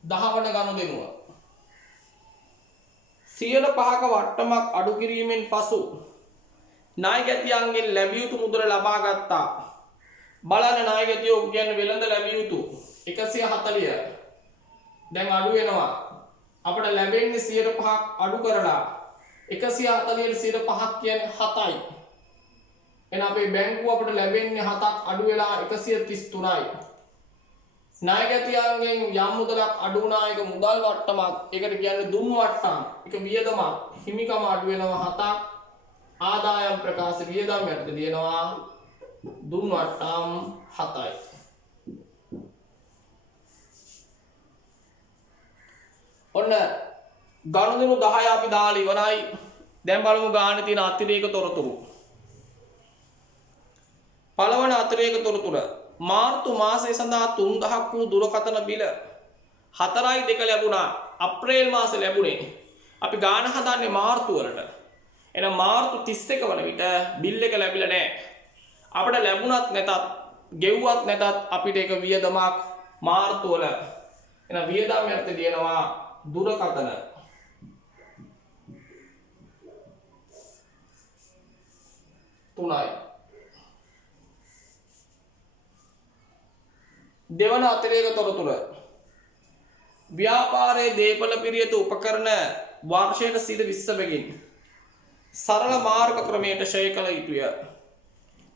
දහවන ගනුදෙනුව 105ක වට්ටමක් අඩු කිරීමෙන් පසු ණයගැතියන්ගෙන් ලැබිය යුතු මුදල ලබා ගත්තා. බලන්න ණයගැතියෝ කියන්නේ වෙළඳ ලැබිය යුතු 140 දැන් අඩු වෙනවා. අපිට ලැබෙන්නේ 105ක් අඩු කරලා 140ට 105ක් කියන්නේ 7යි. එහෙනම් අපේ බැංකුව අපිට ලැබෙන්නේ 7ක් අඩු වෙලා 133යි. ණයගැතියන්ගෙන් යම් මුදලක් අඩු වුණා ඒක මුදල් වට්ටමක්. ඒකට කියන්නේ දුම් වට්ටම්. ඒක වියදමක්. හිමිකම අඩු වෙනවා 7ක්. ආදායම් ප්‍රකාශ වියදම් යටතේ දිනනවා දුම් වට්ටම් 7යි. ඔන්න ගනුදෙනු 10 අපි දාලා ඉවරයි. දැන් බලමු ගානේ තියෙන අතිරේක තොරතුරු. පළවන අතිරේක තොරතුර මාර්තු මාසයේ සඳහා 3000ක් වූ දුරකථන බිල 4.2 ලැබුණා. අප්‍රේල් මාසේ ලැබුණේ. අපි ගාන හදන්නේ මාර්තු වලට. එහෙනම් මාර්තු 31 වන විට බිල් එක ලැබිලා නැහැ. අපිට ලැබුණත් නැතත් ගෙව්වත් නැතත් අපිට ඒක වියදමක් මාර්තු වල. එහෙනම් වියදම් යටතේ දිනනවා දුරකථන. තුනයි. දෙවන අතිරේක තොරතුර ව්‍යාපාරයේ දේපල පිරියත උපකරණ වර්ෂයට 20 බැගින් සරල මාර්ග ක්‍රමයට ෂය කළ යුතුය.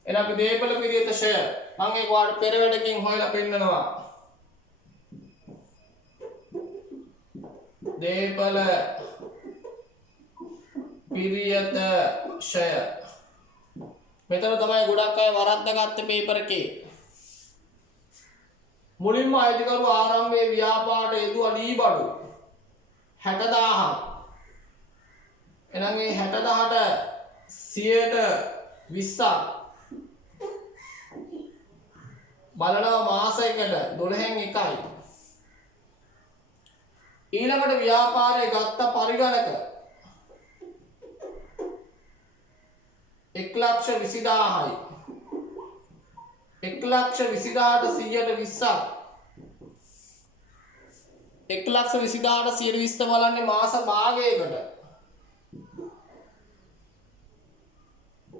එහෙනම් අපි දේපල පිරියත ෂය මම ඒක වාට පෙර වැඩකින් හොයලා පෙන්නනවා. දේපල පිරියත ෂය මෙතන තමයි ගොඩක් අය වරද්දාගත්තේ පේපර් එකේ. මුලින්ම අයිතිකරු ආරම්භයේ ව්‍යාපාරයට යෙදුවා ලී බඩු 60000ක්. එහෙනම් මේ 60000ට 120ක් බලනවා මාසයකට 12න් 1යි. ඊළඟට ව්‍යාපාරයේ ගත්ත පරිගණක 1,20,000යි. 1,20,000ට 120ක් 1,20,000ට 120 බලන්නේ මාස භාගයකට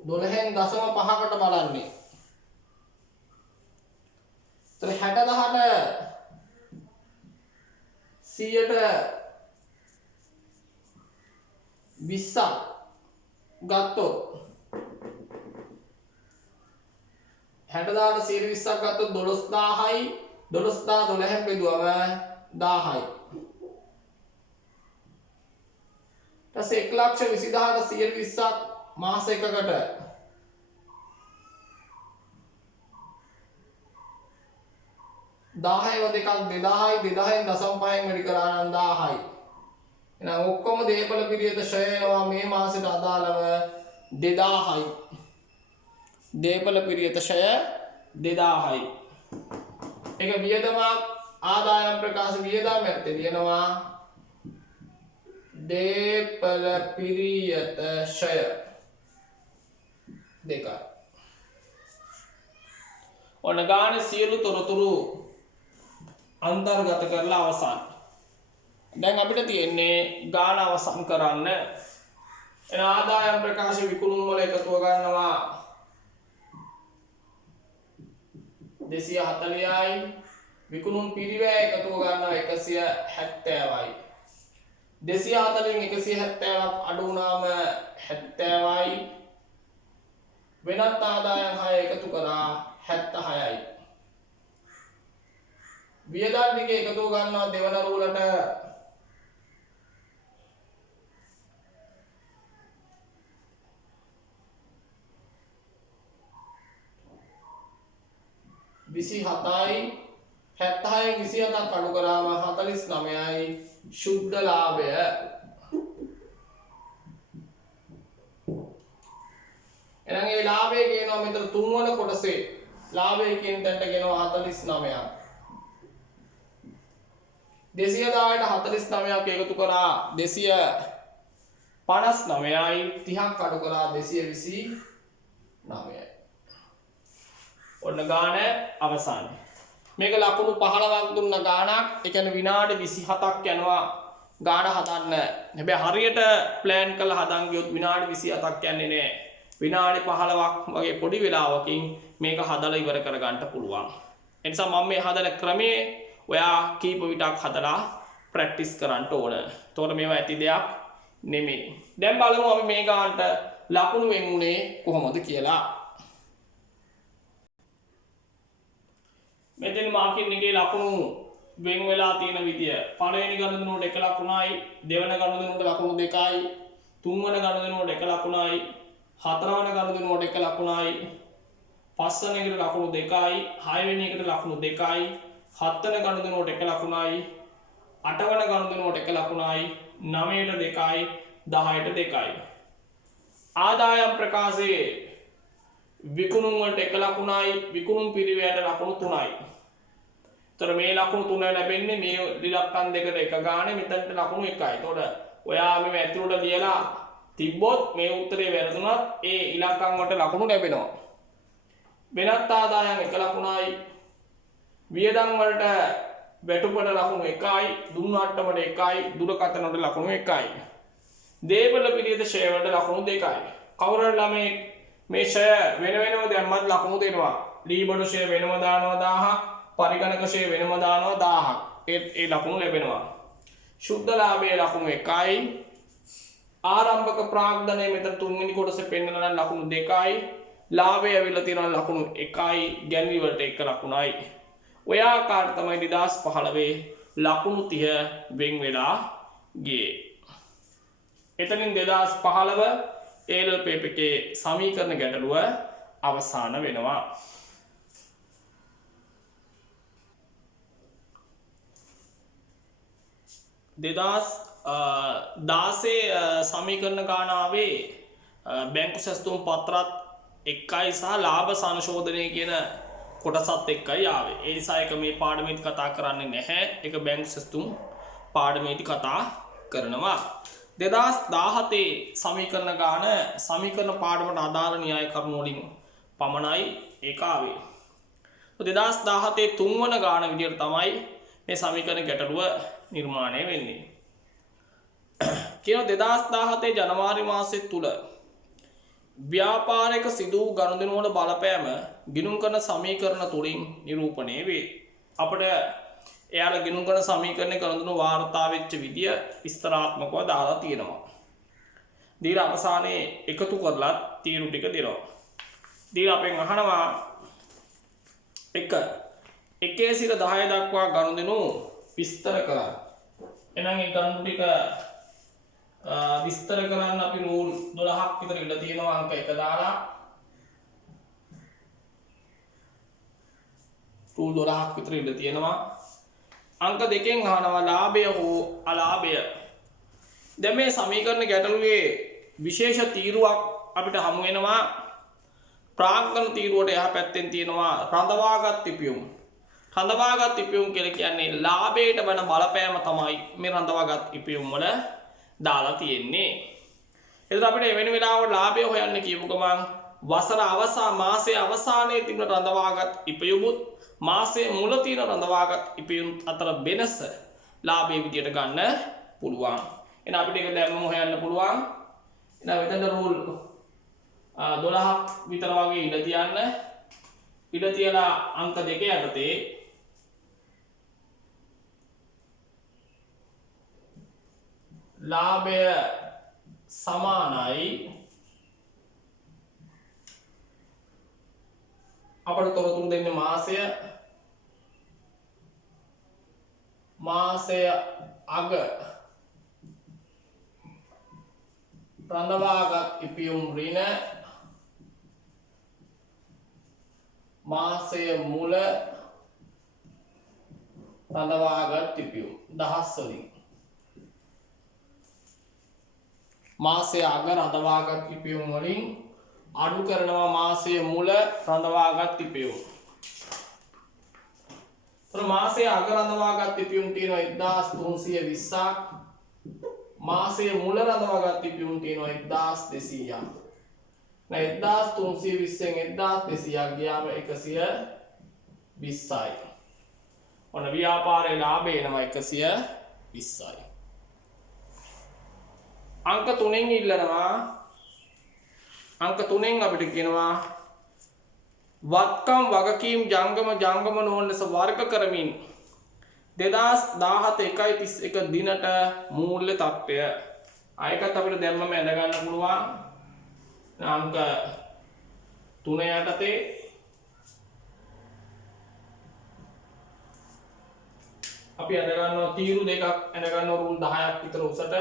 12න් 0.5කට බලන්නේ. ඒතර 60000ට 100ට 20ක් ගත්තොත් 60000ට 120ක් ගත්තොත් 12000යි 12000 12න් බෙදුවම 1000යි. ඊට පස්සේ 1,20,000ට 120ක් මාස එකකට 10ව දෙකක් 2000යි 2000න් 0.5න් වැඩි කරා නම් 1000යි. එහෙනම් ඔක්කොම දේපල පිරියත ෂය වෙනවා මේ මාසෙට අදාළව 2000යි. දේපල පිරියත ෂය 2000යි. ඒක වියදමක් ආදායම් ප්‍රකාශ වියදම් යටතේ දිනනවා දේපල පිරියත ෂය 2යි. ඔන්න ගානේ සියලු තොරතුරු අන්තර්ගත කරලා අවසන්. දැන් අපිට තියෙන්නේ ගාන අවසන් කරන්න. එන ආදායම් ප්‍රකාශ විකුණුම් වල එකතුව ගන්නවා 240යි. විකුණුම් පිරිවැය එකතුව ගන්නවා 170යි. 240න් 170ක් අඩු වුණාම 70යි. වෙනත් ආදායම් 6 එකතු කරා 76යි. වියදම් ටික එකතු ගන්නවා දෙවන රූලට. විසි 7යි 70න් 27ක් අඩු කරාම 49යි ශුද්ධ ලාභය. එහෙනම් ඒ ලාභය කියනවා මෙතන තුන්වන කොටසේ ලාභය කියන තැනට කියනවා 49ක්. 210ට 49ක් එකතු කරා 259යි 30ක් අඩු කරා 229යි. ඔන්න ගාන අවසන්. මේක ලකුණු 15ක් දුන්න ගානක්. ඒ කියන්නේ විනාඩි 27ක් යනවා ගාන හදන්න. හැබැයි හරියට ප්ලෑන් කරලා හදන් ගියොත් විනාඩි 27ක් යන්නේ නැහැ. විනාඩි 15ක් වගේ පොඩි වෙලාවකින් මේක හදලා ඉවර කරගන්න පුළුවන්. ඒ නිසා මම මේ හදන ක්‍රමයේ ඔයා කීප විටක් හදලා ප්‍රැක්ටිස් කරන්න ඕන. එතකොට මේවා ඇති දෙයක් නෙමෙයි. දැන් බලමු අපි මේ ගානට ලකුණු වෙන්නේ කොහොමද කියලා. මෙතන මාකින් එකේ ලකුණු වෙන් වෙලා තියෙන විදිය. පළවෙනි ගණුදෙනුවට 1 ලකුණයි, දෙවන ගණුදෙනුවට ලකුණු 2යි, තුන්වන ගණුදෙනුවට 1 ලකුණයි, හතරවන ගණුදෙනුවට 1 ලකුණයි, පස්වන එකට ලකුණු 2යි, හයවෙනි එකට ලකුණු 2යි, හත්වන ගණුදෙනුවට 1 ලකුණයි, අටවන ගණුදෙනුවට 1 ලකුණයි, 9ට 2යි, 10ට 2යි. ආදායම් ප්‍රකාශයේ විකුණුම් වලට 1 ලකුණයි, විකුණුම් පිරිවැයට ලකුණු 3යි. ඒතර මේ ලකුණු 3 ලැබෙන්නේ මේ ඉලක්කම් දෙකට එක ගානේ මෙතනට ලකුණු 1යි. ඒතකොට ඔයා මේ ඇතුළට ලියලා තිබ්බොත් මේ උත්තරේ වැරදුනත් ඒ ඉලක්කම් වලට ලකුණු ලැබෙනවා. වෙනත් ආදායම් 1 ලකුණයි, වියදම් වලට වැටුපට ලකුණු 1යි, දුන් අට්ටමට 1යි, දුරකථන වලට ලකුණු 1යි. දේපල පිළිවෙත ෂෙයා වලට ලකුණු 2යි. කවුරු ළමේ මේ ෂෙයා වෙන වෙනම දැම්මත් ලකුණු දෙනවා. ලීබඩු ෂෙයා වෙනම දානවා 1000ක්, පරිගණක ෂෙයා වෙනම දානවා 1000ක්. ඒ ලකුණු ලැබෙනවා. ශුද්ධ ලාභයේ ලකුණු 1යි. ආරම්භක ප්‍රාග්ධනයේ මෙතන තුන්වෙනි කොටසේ පෙන්නන ලකුණු 2යි. ලාභය ඇවිල්ලා තියෙනවා ලකුණු 1යි, ගැන්වි වලට 1 ලකුණයි. ඔය ආකාරයට තමයි 2015 ලකුණු 30 වෙන් වෙලා ගියේ. එතනින් 2015 A-level paper එකේ සමීකරණ ගැටලුව අවසන් වෙනවා. දෙදස් 16 සමීකරණ ගානාවේ බැංකු සැස්තුම් පත්‍රත් එක්කයි සහ ලාභ සංශෝධනය කියන කොටසත් එක්කයි ආවේ. ඒ නිසා එක මේ පාඩමේදී කතා කරන්නේ නැහැ. ඒක බැංකු සැස්තුම් පාඩමේදී කතා කරනවා. 2017 සමීකරණ ගාන සමීකරණ පාඩමට අදාළ න්‍යාය කරුණු වලින් පමණයි ඒක ආවේ. 2017 තුන්වන ගාන විදියට තමයි මේ සමීකරණ ගැටලුව නිර්මාණය වෙන්නේ. කියන 2017 ජනවාරි මාසය තුල ව්‍යාපාරික සිදු වූ ගනුදෙනු වල බලපෑම ගිණුම් කරන සමීකරණ තුලින් නිරූපණය වේ. අපිට එයාලා ගිණුම් කරන සමීකරණේ ගනුදෙනු වාර්තා වෙච්ච විදිය විස්තරාත්මකව දාලා තියෙනවා. දීලා අවසානයේ එකතු කරලා තීරු ටික දෙනවා. දීලා අපෙන් අහනවා 1 සිට 10 දක්වා ගනුදෙනු විස්තර කරන්න. එහෙනම් ඒ ගනුදෙනු ටික විස්තර කරන්න අපි රූල් 12ක් විතර ඉඳලා තියෙනවා. අංක 1 දාලා රූල් 12ක් විතර ඉඳලා තියෙනවා. අංක 2කින් අහනවා ලාභය හෝ අලාභය. දැන් මේ සමීකරණ ගැටලුවේ විශේෂ තීරුවක් අපිට හමු වෙනවා. ප්‍රාග්ධන තීරුවට එහා පැත්තෙන් තියෙනවා රඳවාගත් ඉපයුම්. රඳවාගත් ඉපයුම් කියලා කියන්නේ ලාභයට වන බලපෑම තමයි මේ රඳවාගත් ඉපයුම් වල දාලා තියෙන්නේ. එතකොට අපිට එවැනි වෙලාවකට ලාභය හොයන්න කියපු ගමන් වසර මාසයේ අවසානයේ තිබෙන රඳවාගත් ඉපයුමුත් මාසයේ මුල තියෙන රඳවාගත් ඉපයුම් අතර වෙනස ලාභයේ විදියට ගන්න පුළුවන්. එහෙනම් අපිට ඒක දැම්මම හොයන්න පුළුවන්. එහෙනම් මෙතන රූල් 12ක් විතර වගේ ඉඳ තියන්න. ඉඳ තියලා අංක 2 යටතේ ලාභය සමානයි අපට තොරතුරු දෙන්නේ මාසය මාසය අග රඳවාගත් ඉපියුම් ඍණ මාසය මුල රඳවාගත් ඉපියුම් දහස් වලින් මාසය අග රඳවාගත් ඉපියුම් වලින් අඩු කරනවා මාසය මුල රඳවාගත් ඉපියුම්. මාසය අග රඳවාගත් ඉපියුම් තියෙනවා 1320ක්. මාසය මුල රඳවාගත් ඉපියුම් තියෙනවා 1200ක්. දැන් 1320න් 1200ක් ගියාම 120යි. ඔන්න ව්‍යාපාරයේ ලාභය එනවා 120යි. අංක 3න් ඉල්ලනවා. අංක 3න් අපිට කියනවා වත්කම් වගකීම් ජංගම නොවන ලෙස වර්ග කරමින් 2017 1.31 දිනට මූල්‍ය තත්ත්වය. ආයකත් අපිට දැම්මම ඇඳ ගන්න පුළුවන්. අංක 3 යටතේ අපි ඇඳ ගන්නවා තීරු දෙකක් ඇඳ ගන්නවා රුල් 10ක් විතර උසට.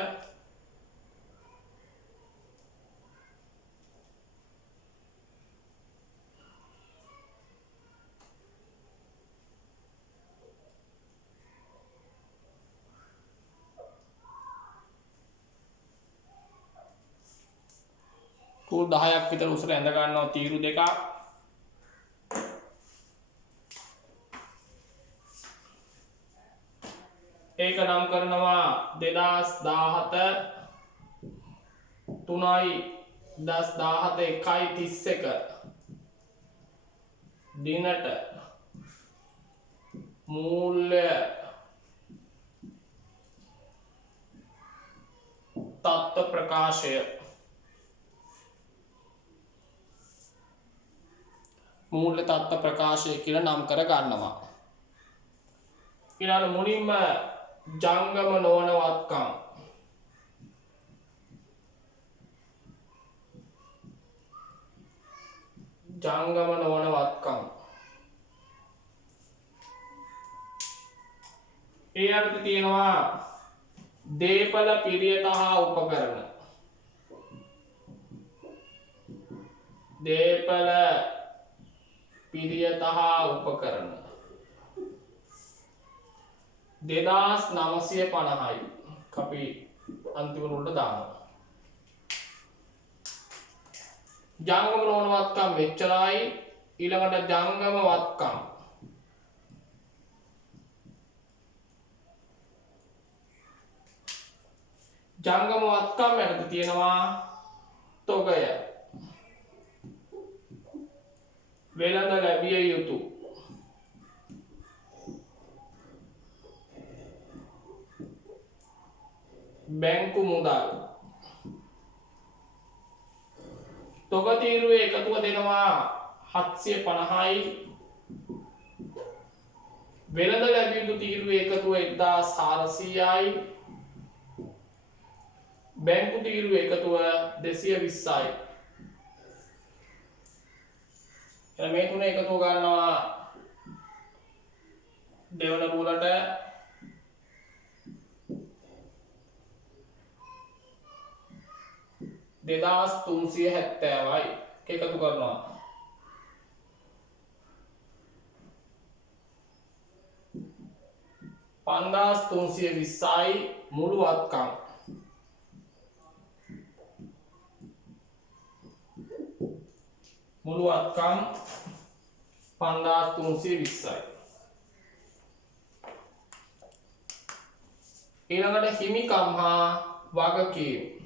රුල් 10ක් විතර උසට ඇඳ ගන්නවා තීරු දෙකක්. ඒක නම් කරනවා 2017 3.17 1.31 දිනට මූල්‍ය තත්ත්ව ප්‍රකාශය මූල්‍ය තත්ත්ව ප්‍රකාශය කියලා නම් කර ගන්නවා. ඊළඟ මුලින්ම ජංගම නොවන වත්කම් ඒ අර්ථ තියෙනවා දේපල පිරියත හා උපකරණ. දේපල පිරියත හා උපකරණ 2950යි. අපි අන්තිම රුල්ට දානවා. ජංගම නොවන වත්කම් මෙච්චරයි. ඊළඟට ජංගම වත්කම් යටතේ තියෙනවා තොගය වෙළඳ ලැබිය යුතු බැංකු මුදල් තොග තීරුවේ එකතුව දෙනවා 750යි. වෙළඳ ලැබිය යුතු තීරුවේ එකතුව 1400යි. බැංකු තීරුවේ එකතුව 220යි. මේ තුන එකතුව ගන්නවා දෙවන රූලට 2370යි. එකතු කරනවා 5320යි මුළු වත්කම්. මුළු වත්කම් 5320යි. ඊළඟට හිමිකම් හා වගකීම්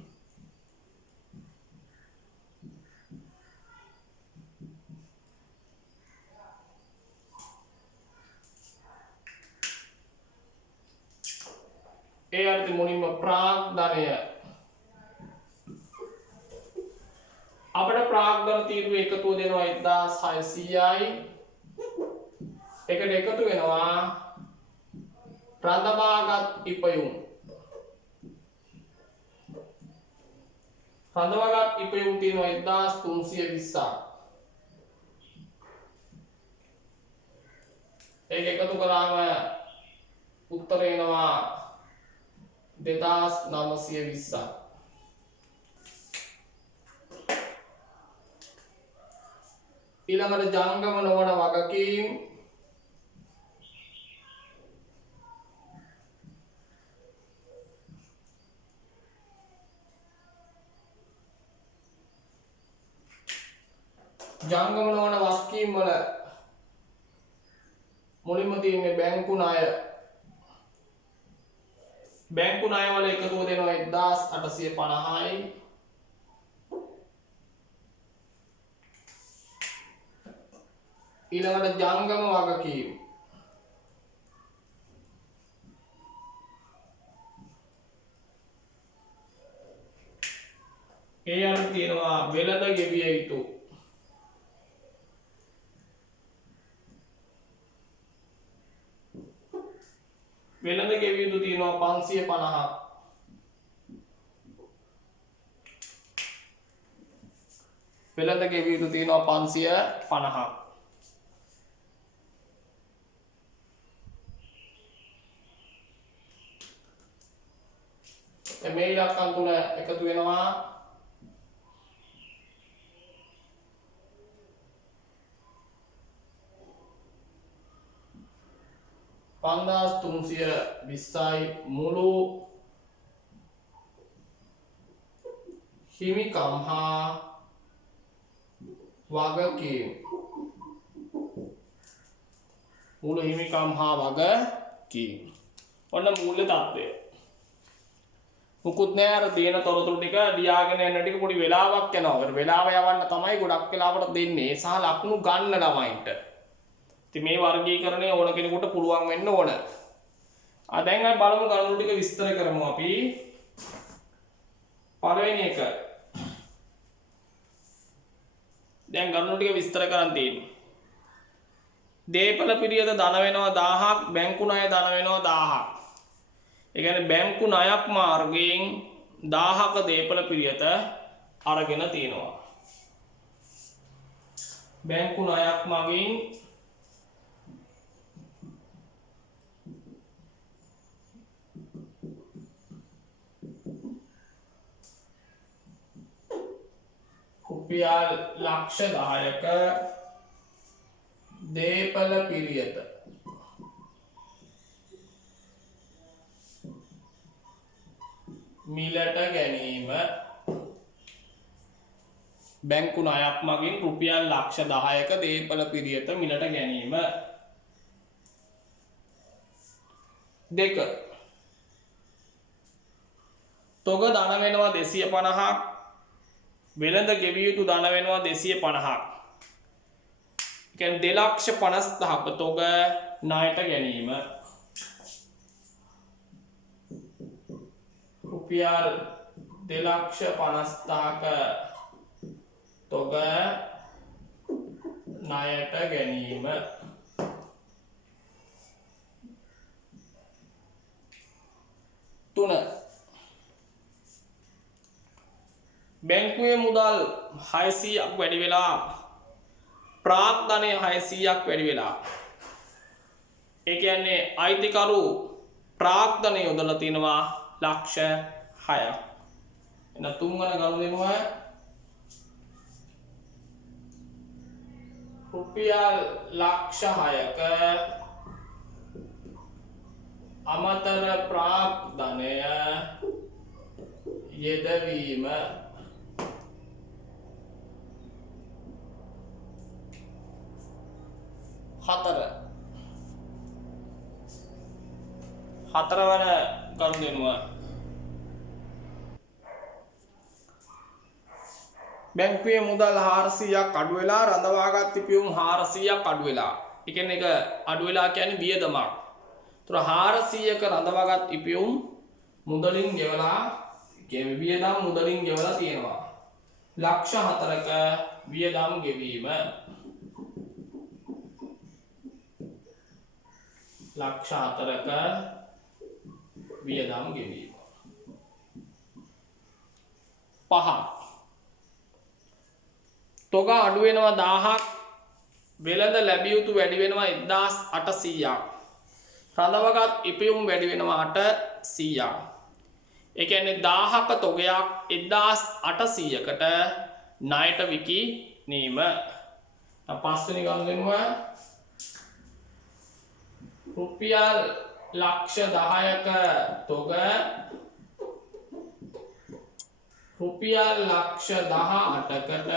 ඒ අර්ථ මුලින්ම ප්‍රාග්ධනය අපිට ප්‍රාග්ධන තීරුවේ එකතුව දෙනවා 1600යි. එකට එකතු වෙනවා රඳවාගත් ඉපයුම්. රඳවාගත් ඉපයුම් තියෙනවා 1320ක්. ඒක එකතු කරාම උත්තර එනවා 2920ක්. ඊළඟට ජංගම නොවන වගකීම් ජංගම නොවන වගකීම් වල මුලින්ම තියෙන්නේ බැංකු ණය. බැංකු ණය වල එකතුව දෙනවා 1850යි. ඊළඟට ජංගම වගකීම් ඒ අනුව තියෙනවා වෙළඳ ගෙවිය යුතු. වෙළඳ ගෙවිය යුතු තියෙනවා 550ක්. වෙළඳ ගෙවිය යුතු තියෙනවා 550ක්. මේ ඉලක්කම් තුන එකතු වෙනවා 5320යි මුළු හිමිකම් හා වගකීම්. මුළු හිමිකම් හා වගකීම්. ඔන්න මූල්‍ය තත්ත්වය. මුකුත් නෑ අර දෙන තොරතුරු ටික ලියාගෙන යන ටික පොඩි වෙලාවක් යනවා. වෙලාව යවන්න තමයි ගොඩක් වෙලාවට දෙන්නේ සහ ලකුණු ගන්න ළමයින්ට. ඉතින් මේ වර්ගීකරණය ඕන කෙනෙකුට පුළුවන් වෙන්න ඕන. දැන් අපි බලමු ගණන ටික විස්තර කරමු අපි. පළවෙනි එක. දැන් ගණන ටික විස්තර කරන් තියෙන්නේ. දේපල පිරියද ධන වෙනවා 1000ක්, බැංකු ණය ධන වෙනවා 1000ක්. ඒ කියන්නේ බැංකු ණයක් මාර්ගයෙන් 1000ක දේපල පිරියත අරගෙන තියෙනවා. බැංකු ණයක් මගින් රුපියල් ලක්ෂ 10ක දේපල පිරියත මිලට ගැනීම. බැංකු ණයක් මගින් රුපියල් ලක්ෂ 10ක දේපල පිරියත මිලට ගැනීම. දෙක. තොග ධන වෙනවා 250ක්, වෙළඳ ගෙවිය යුතු ධන වෙනවා 250ක්. ඒ කියන්නේ 2,50,000ක තොග ණයට ගැනීම. රුපියල් 2,50,000ක තොග ණයට ගැනීම. තුන. බැංකුවේ මුදල් 600ක් වැඩි වෙලා ප්‍රාග්ධනය 600ක් වැඩි වෙලා. ඒ කියන්නේ අයිතිකරු ප්‍රාග්ධනය යොදලා තිනවා ලක්ෂ 6ක්. එන තුන්වන ගණු දෙනවා රුපියල් ලක්ෂ 6ක අමතර ප්‍රාග්ධනය යෙදවීම. හතරවන ගණු දෙනවා බැංකුවේ මුදල් 400ක් අඩු වෙලා රඳවාගත් පියුම් 400ක් අඩු වෙලා. ඒ කියන්නේ ඒක අඩු වෙලා කියන්නේ වියදමක්. ඒතර 400ක රඳවාගත් පියුම් මුදලින් ගෙවලා වියදම් මුදලින් ගෙවලා තියෙනවා. ලක්ෂ 4ක වියදම් ගෙවීම. ලක්ෂ 4ක වියදම් ගෙවීම. 5. තොග අඩු වෙනවා 1000ක්, වෙළඳ ලැබිය යුතු වැඩි වෙනවා 1800ක්. රඳවගත් ඉපයුම් වැඩි වෙනවා 800ක්. ඒ කියන්නේ 1000ක තොගයක් 1800කට ණයට විකිණීම. පස්වෙනි ගනුදෙනුව රුපියල් ලක්ෂ 10ක තොග රුපියල් ලක්ෂ 18කට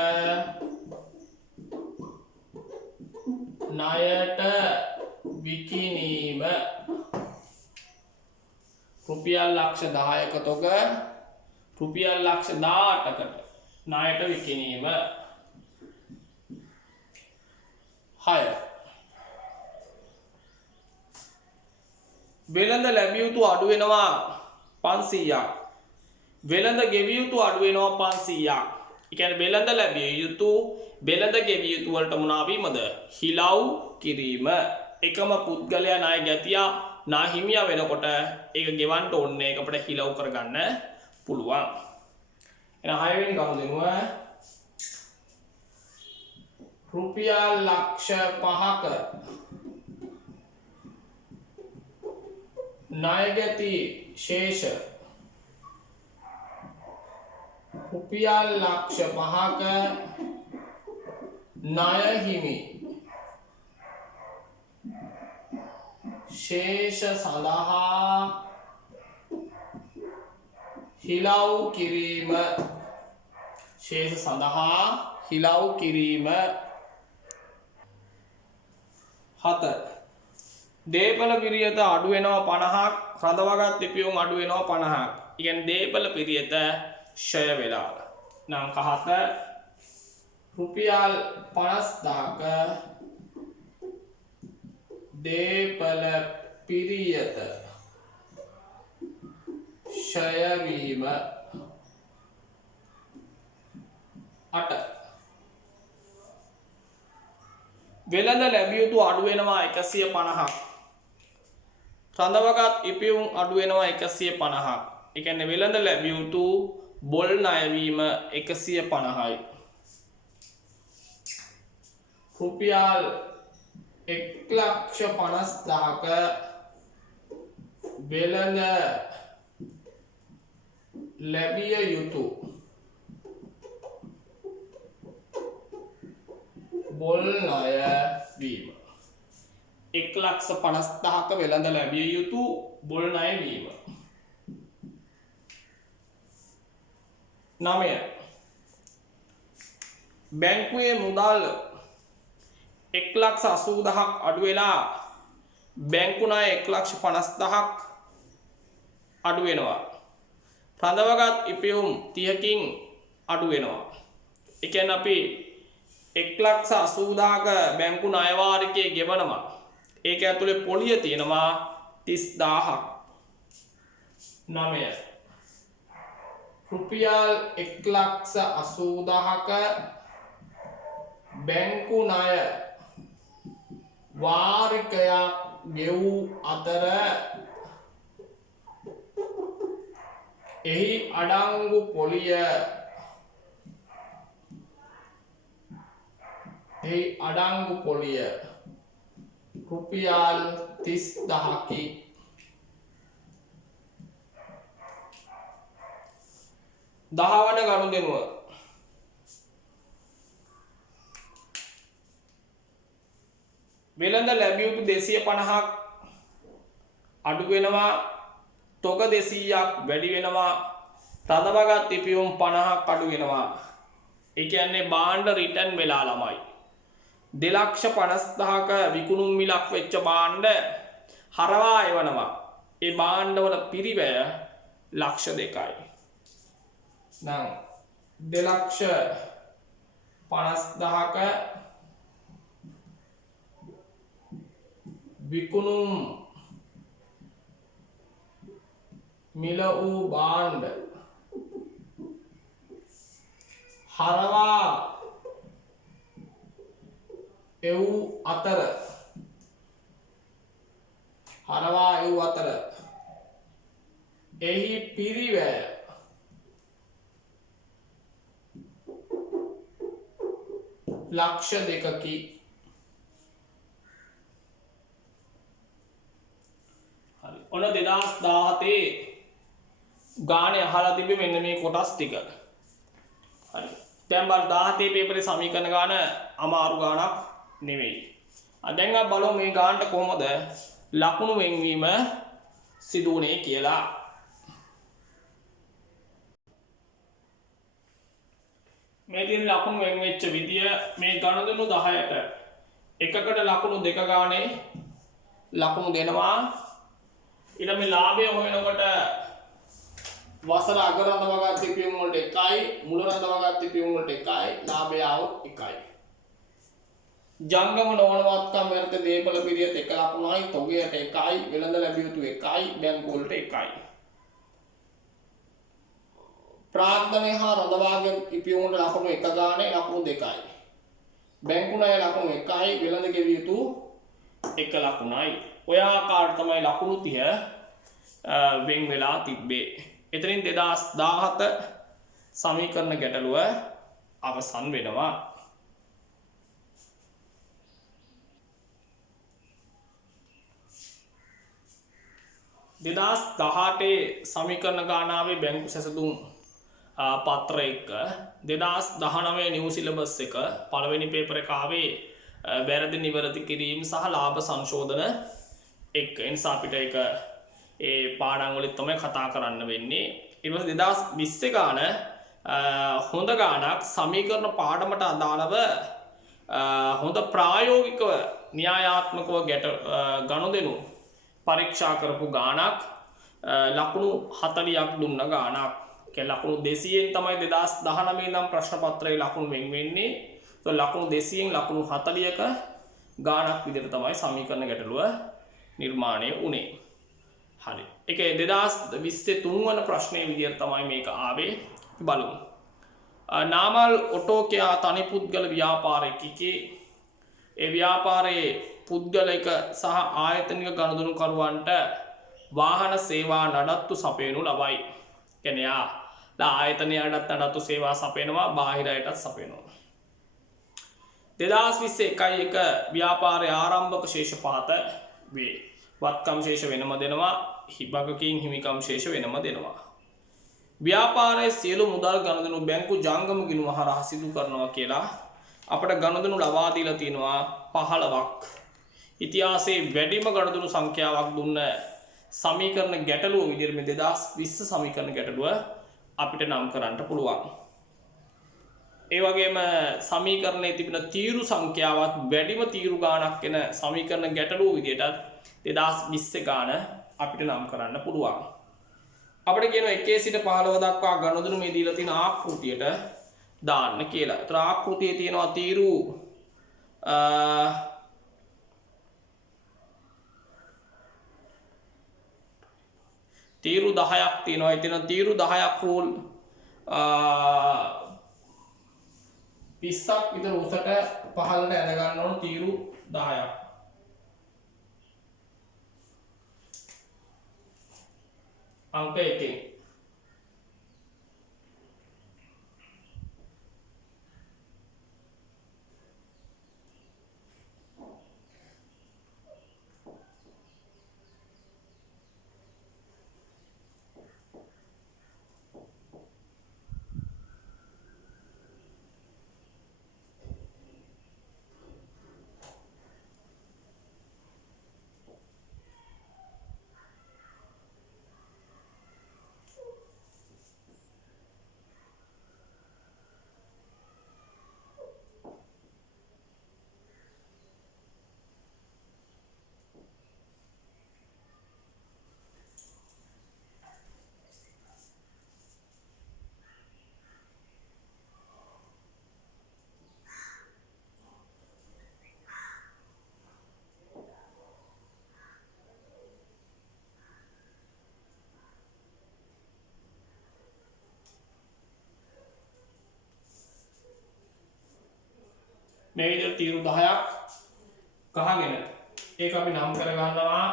ණයට විකිණීම. රුපියල් ලක්ෂ 10ක තොග රුපියල් ලක්ෂ 18කට ණයට විකිණීම. 6. වෙළඳ ලැබිය යුතු අඩු වෙනවා 500ක්. වෙළඳ ගෙවිය යුතු අඩු වෙනවා 500ක්. ඒ කියන්නේ වෙළඳ ලැබිය යුතු වෙළඳ ගෙවිය යුතු වලට මොනවා වීමද? හිලව් කිරීම. එකම පුද්ගලයා ණය ගැතියා නා හිමියා වෙනකොට ඒක ගෙවන්න ඕනේ. ඒක අපිට හිලව් කරගන්න පුළුවන්. එහෙනම් 6 වෙනි ගනුදෙනුව රුපියල් ලක්ෂ 5ක ණයගැති ශේෂ රුපියල් ලක්ෂ 5ක ණය හිමි ශේෂ සඳහා හිලව් කිරීම. ශේෂ සඳහා හිලව් කිරීම. 7. දේපල පිරියත අඩු වෙනවා 50ක්. රඳවගත් ඉපයුම් අඩු වෙනවා 50ක්. ඒ කියන්නේ දේපල පිරියත ෂය වෙලා. අංක 7 රුපියල් 50000ක දේපල පිරියත ෂය වීම. 8. වෙළඳ ලැබිය යුතු අඩු වෙනවා 150ක්. රඳවගත් ඉපයුම් අඩු වෙනවා 150ක්. ඒ කියන්නේ වෙළඳ ලැබිය යුතු බොල් ණය වීම 150යි. රුපියල් 1,50,000ක වෙළඳ ලැබිය යුතු බොල් ණය වීම. 1,50,000ක වෙළඳ ලැබිය යුතු බොල් ණය වීම. 9. බැංකුවේ මුදල් 1,80,000ක් අඩු වෙලා බැංකු ණය 1,50,000ක් අඩු වෙනවා. රඳවගත් ඉපයුම් 30කින් අඩු වෙනවා. ඒ කියන්නේ අපි 1,80,000ක බැංකු ණය වාරිකයේ ගෙවනවා. ඒක ඇතුලේ පොලිය තියෙනවා 30,000ක්. 9. රුපියල් 1,80,000ක බැංකු ණය වාරිකයක් ගෙවූ අතර එහි අඩංගු පොලිය රුපියල් 30,000කි. 10 වන ගනුදෙනුව වෙළඳ ලැබිය යුතු 250ක් අඩු වෙනවා. තොග 200ක් වැඩි වෙනවා. රඳවගත් ඉපයුම් 50ක් අඩු වෙනවා. ඒ කියන්නේ භාණ්ඩ රිටර්න් වෙලා ළමයි. 2,50,000ක විකුණුම් මිලක් වෙච්ච භාණ්ඩ හරවා එවනවා. ඒ භාණ්ඩවල පිරිවැය ලක්ෂ 2යි. නම් 2,50,000ක විකුණුම් මිල වූ භාණ්ඩ හරවා එව් අතර එහි පිරිවැය ලක්ෂ 2කි. ඔන්න 2017 ගානේ අහලා තිබ්බේ මෙන්න මේ කොටස් ටික. හරි. දැන් බලන්න 17 පේපරේ සමීකරණ ගාන අමාරු ගානක් නෙවෙයි. දැන් අපි බලමු මේ ගානට කොහොමද ලකුණු වෙන්වීම සිදු වුනේ කියලා. මේ තියෙන ලකුණු වෙන් වෙච්ච විදිය මේ ගණදෙනු 10ට එකකට ලකුණු දෙක ගානේ ලකුණු දෙනවා. ඊළඟ මේ ලාභය හොයනකොට වසර අග රඳවාගත් පියුම් වලට 1යි මුල රඳවාගත් පියුම් වලට 1යි ලාභය આવොත් 1යි. ජංගම නොවනවත්කම් වර්ථ දේපල පිරියත් 1 ලකුණයි තොගයට 1යි වෙළඳ ලැබිය යුතු 1යි බැංකු වලට 1යි. ප්‍රාග්ධනය හා රඳවාගෙන පියුම් වලට ලකුණු 1 ගානේ ලකුණු 2යි. බැංකු ණය ලකුණු 1යි වෙළඳ ගෙවිය යුතු 1 ලකුණයි. ඔය ආකාරයට තමයි ලකුණු 30 වෙන් වෙලා තිබ්බේ. එතනින් 2017 සමීකරණ ගැටලුව අවසන් වෙනවා. 2018 සමීකරණ ගානාවේ බැංකු සැසඳුම් පත්‍ර එක 2019 නිව් සිලබස් එක පළවෙනි පේපර් එක ආවේ වැරදි නිවැරදි කිරීම සහ ලාභ සංශෝධන එක්ක. ඒ නිසා අපිට ඒක ඒ පාඩම් වලින් තමයි කතා කරන්න වෙන්නේ. ඊට පස්සේ 2020 ගාන හොඳ ගානක් සමීකරණ පාඩමට අදාළව හොඳ ප්‍රායෝගිකව න්‍යායාත්මකව ගනුදෙනු පරීක්ෂා කරපු ගානක් ලකුණු 40ක් දුන්න ගානක්. ඒ ලකුණු 200න් තමයි 2019 ඉඳන් ප්‍රශ්න පත්‍රයේ ලකුණු වෙන් වෙන්නේ. So ලකුණු 200න් ලකුණු 40ක ගානක් විදිහට තමයි සමීකරණ ගැටලුව නිර්මාණය වුණේ. හරි. ඒකේ 2023 වන ප්‍රශ්නයේ විදිහට තමයි මේක ආවේ. බලමු. නාමල් ඔටෝ කියා තනි පුද්ගල ව්‍යාපාරිකකේ ඒ ව්‍යාපාරයේ පුද්ගලික සහ ආයතනික ගනුදෙනු කරුවන්ට වාහන සේවා නඩත්තු සපයනු ලබයි. කියන්නේ ආයතනයටත් නඩත්තු සේවා සපයනවා බාහිරයටත් සපයනවා. 2021 ව්‍යාපාරයේ ආරම්භක ශේෂ පහත වේ. වත්කම් ශේෂ වෙනම දෙනවා, හිබකකින් හිමිකම් ශේෂ වෙනම දෙනවා. ව්‍යාපාරයේ සියලු මුදල් ගනුදෙනු බැංකු ජංගම ගිණුම හරහා සිදු කරනවා කියලා අපට ගනුදෙනු ලබා දීලා තියෙනවා 15ක්. ඉතිහාසයේ වැඩිම ගනුදෙනු සංඛ්‍යාවක් දුන්න සමීකරණ ගැටලුව විදිහට මේ 2020 සමීකරණ ගැටලුව අපිට නම් කරන්න පුළුවන්. ඒ වගේම සමීකරණයේ තිබෙන තීරු සංඛ්‍යාවත් වැඩිම තීරු ගාණක් වෙන සමීකරණ ගැටලුව විදිහට 2020 ගාන අපිට නම් කරන්න පුළුවන්. අපිට කියනවා 1 සිට 15 දක්වා ගනුදෙනු මේ දීලා තියෙන ආකෘතියට දාන්න කියලා. ඒතර ආකෘතියේ තියෙනවා තීරු තීරු 10ක් තියෙනවා. එතන තීරු 10ක් රූල් 20ක් විතර උසට පහළට ඇද ගන්න ඕන තීරු 10ක්. අංක 1. මේ විදිහට තීරු 10ක් ගහගෙන ඒක අපි නම් කර ගන්නවා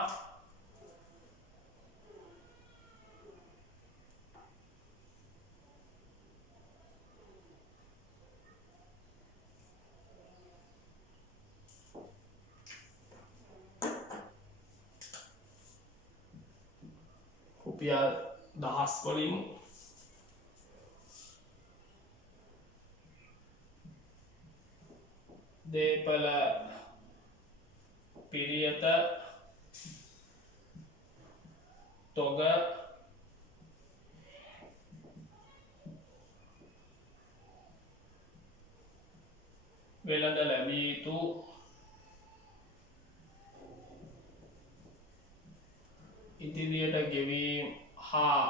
රුපියල් 10 වලින් දේපල පිරියත තොග වෙළඳ ලැබිය යුතු ඉදිරියට ගෙවීම් හා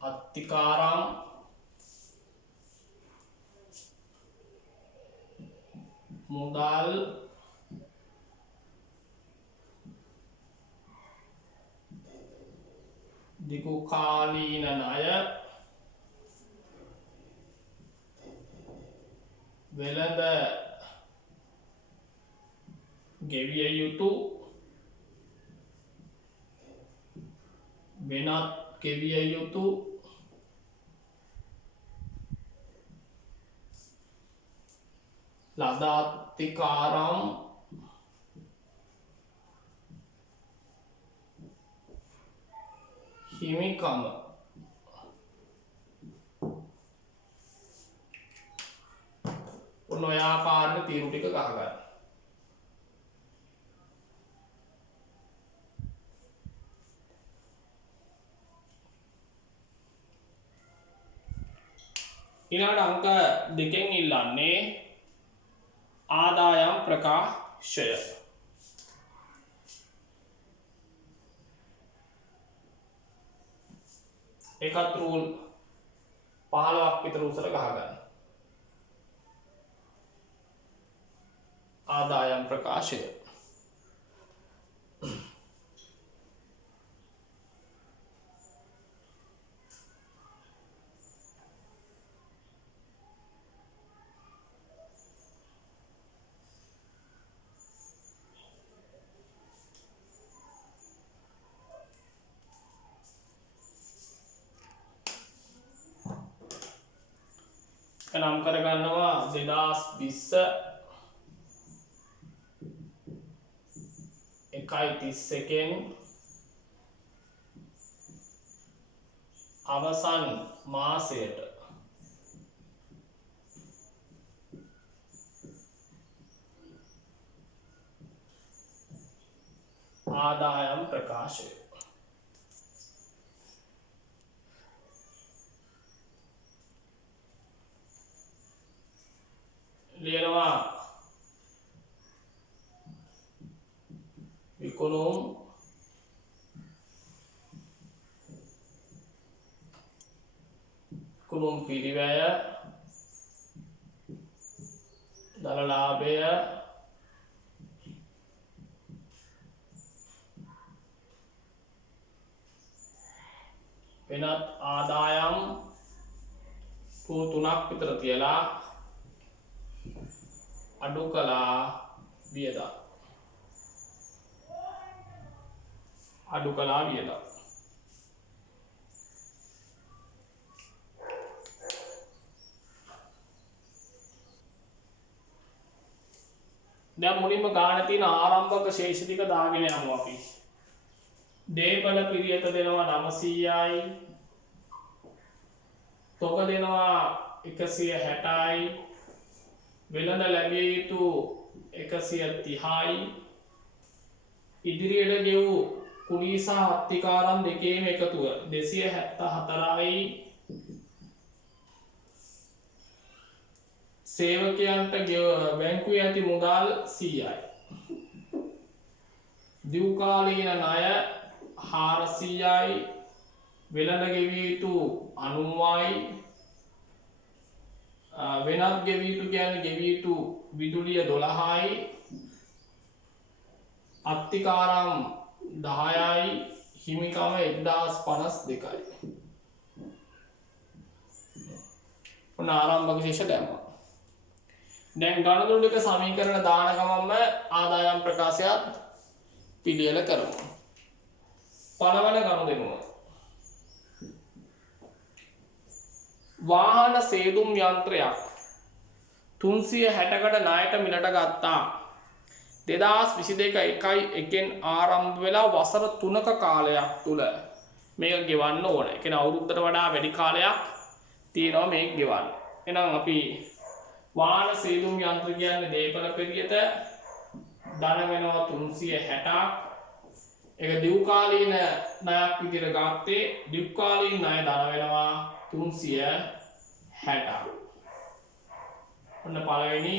අත්තිකාරම් මුදල් දිගු කාලීන ණය වෙළඳ ගෙවිය යුතු වෙනත් ගෙවිය යුතු ලද අත්තිකාරම් හිමිකම ඔන්න ඔය ආකාරයට තීරු ටික ගහගන්න. ඊළඟට අංක 2කින් ඉල්ලන්නේ ආදායම් ප්‍රකාශය. එකත් රූල් 15ක් විතර උසර ගහගන්න. ආදායම් ප්‍රකාශය. නම් කරගන්නවා 2020 1/31 අවසන් මාසයට ආදායම් ප්‍රකාශය. ලියනවා විකුණුම් පිරිවැය දල ලාභය වෙනත් ආදායම් තුනක් විතර තියලා අඩු කළා වියදම්. දැන් මුලින්ම ගාන තියෙන ආරම්භක ශේෂ ටික දාගෙන යමු අපි. දේපල පිරියත දෙනවා 900යි. තොග දෙනවා 160යි. වෙළඳ ලැබිය යුතු 130යි. ඉදිරියට ගෙවූ කුලී සහ අත්තිකාරම් දෙකේම එකතුව 274යි. සේවකයන්ට බැංකුවේ ඇති මුදල් 100යි. දිව්කාලීන ණය 400යි. වෙළඳ ගෙවිය යුතු 90යි. වෙනත් ගෙවිය යුතු කියන්නේ ගෙවිය යුතු විදුලිය 12යි. අත්තිකාරම් 10යි. හිමිකම 1052යි. ඔන්න ආරම්භක ශේෂ දැම්මා. දැන් ගණතුරු ටික සමීකරණ දාන ගමන්ම ආදායම් ප්‍රකාශයත් පිළියෙල කරමු. පළවන ගනුදෙනුව. වාහන සේදුම් යන්ත්‍රයක් 360කට ණයට මිලට ගත්තා. 2022 ආරම්භ වෙලා වසර 3ක කාලයක් තුල මේක ගෙවන්න ඕන. ඒ කියන්නේ අවුරුද්දට වඩා වැඩි කාලයක් තියෙනවා මේක ගෙවන්න. එහෙනම් අපි වාහන සේදුම් යන්ත්‍ර කියන්නේ දේපල පෙරියට ධන වෙනවා 360ක්. ඒක දීර්ඝකාලීන ණයක් විදිහට ගත්තේ දීර්ඝකාලීන ණය ධන වෙනවා 360ක්. ඔන්න පළවෙනි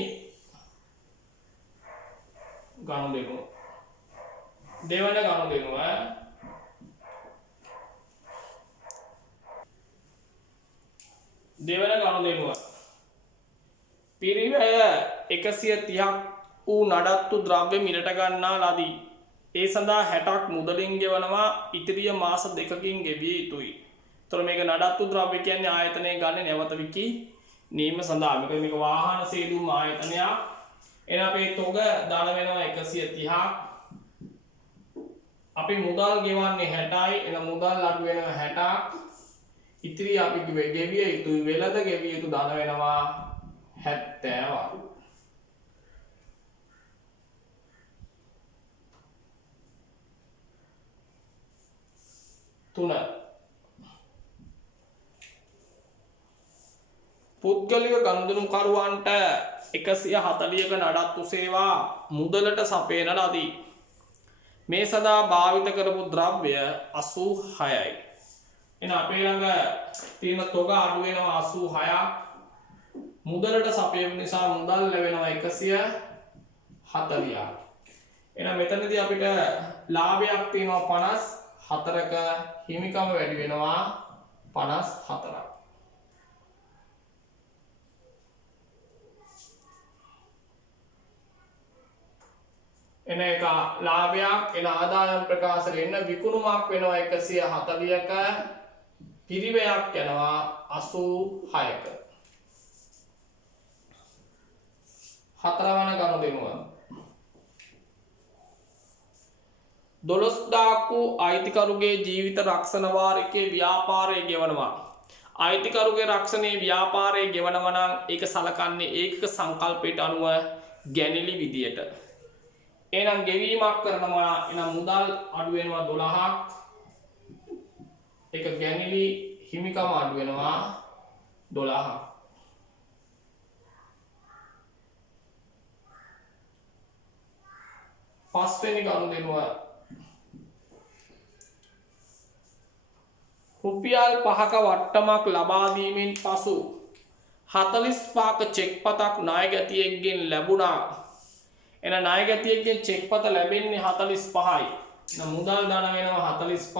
ගනුදෙනුව. දෙවන ගනුදෙනුව පිරිවැය 130ක් වූ නඩත්තු ද්‍රව්‍ය මිලට ගන්නා ලදී. ඒ සඳහා 60ක් මුදලින් ගෙවනවා ඉතිරිය මාස 2කින් ගෙවිය යුතුයි. ඒතර මේක නඩත්තු ද්‍රව්‍ය කියන්නේ ආයතනයේ ගන්න නැවත විකි නීම සඳහා. මේක වාහන සේදුම් ආයතනයක්. එන අපේ තොග ධන වෙනවා 130ක්. අපි මුදල් ගෙවන්නේ 60යි. එන මුදල් අඩු වෙනවා 60ක්. ඉතිරි අපි ගෙවිය යුතුයි වෙළඳ ගෙවිය යුතු ධන වෙනවා 70ක්. තුන පුද්ගලික ගනුදෙනුකරුවන්ට 140ක නඩත්තු සේවා මුදලට සපයන ලදී. මේ සඳහා භාවිත කරපු ද්‍රව්‍ය 86යි. එන අපේ ළඟ තියෙන තොග අඩු වෙනවා 86ක්. මුදලට සපයීම නිසා මුදල් ලැබෙනවා 140ක්. එහෙනම් මෙතනදී අපිට ලාභයක් තියෙනවා 54ක හිමිකම වැඩි වෙනවා 54ක්. එන එක ලාභයක් එන ආදායම් ප්‍රකාශයට එන්න විකුණුමක් වෙනවා 140ක පිරිවැයක් යනවා 86ක. හතරවන ගනුදෙනුව 12000ක් අයිතිකරුගේ ජීවිත රක්ෂණ වාරිකයේ ව්‍යාපාරය ගෙවනවා. අයිතිකරුගේ රක්ෂණයේ ව්‍යාපාරය ගෙවනවා නම් ඒක සලකන්නේ ඒකක සංකල්පයට අනුව ගැනිලි විදියට. එහෙනම් ගෙවීමක් කරනවා එනම් මුදල් අඩු වෙනවා 12ක්. ඒක ගැනිලි හිමිකම අඩු වෙනවා 12ක්. පස්වෙනි ගනුදෙනුව රුපියල් 5ක වට්ටමක් ලබා දීමෙන් පසු 45ක චෙක් පතක් ණයගැතියෙක්ගෙන් ලැබුණා. එන ණයගැතියෙක්ගෙන් චෙක් පත ලැබෙන්නේ 45යි. එන මුදල් ධන වෙනවා 45ක්.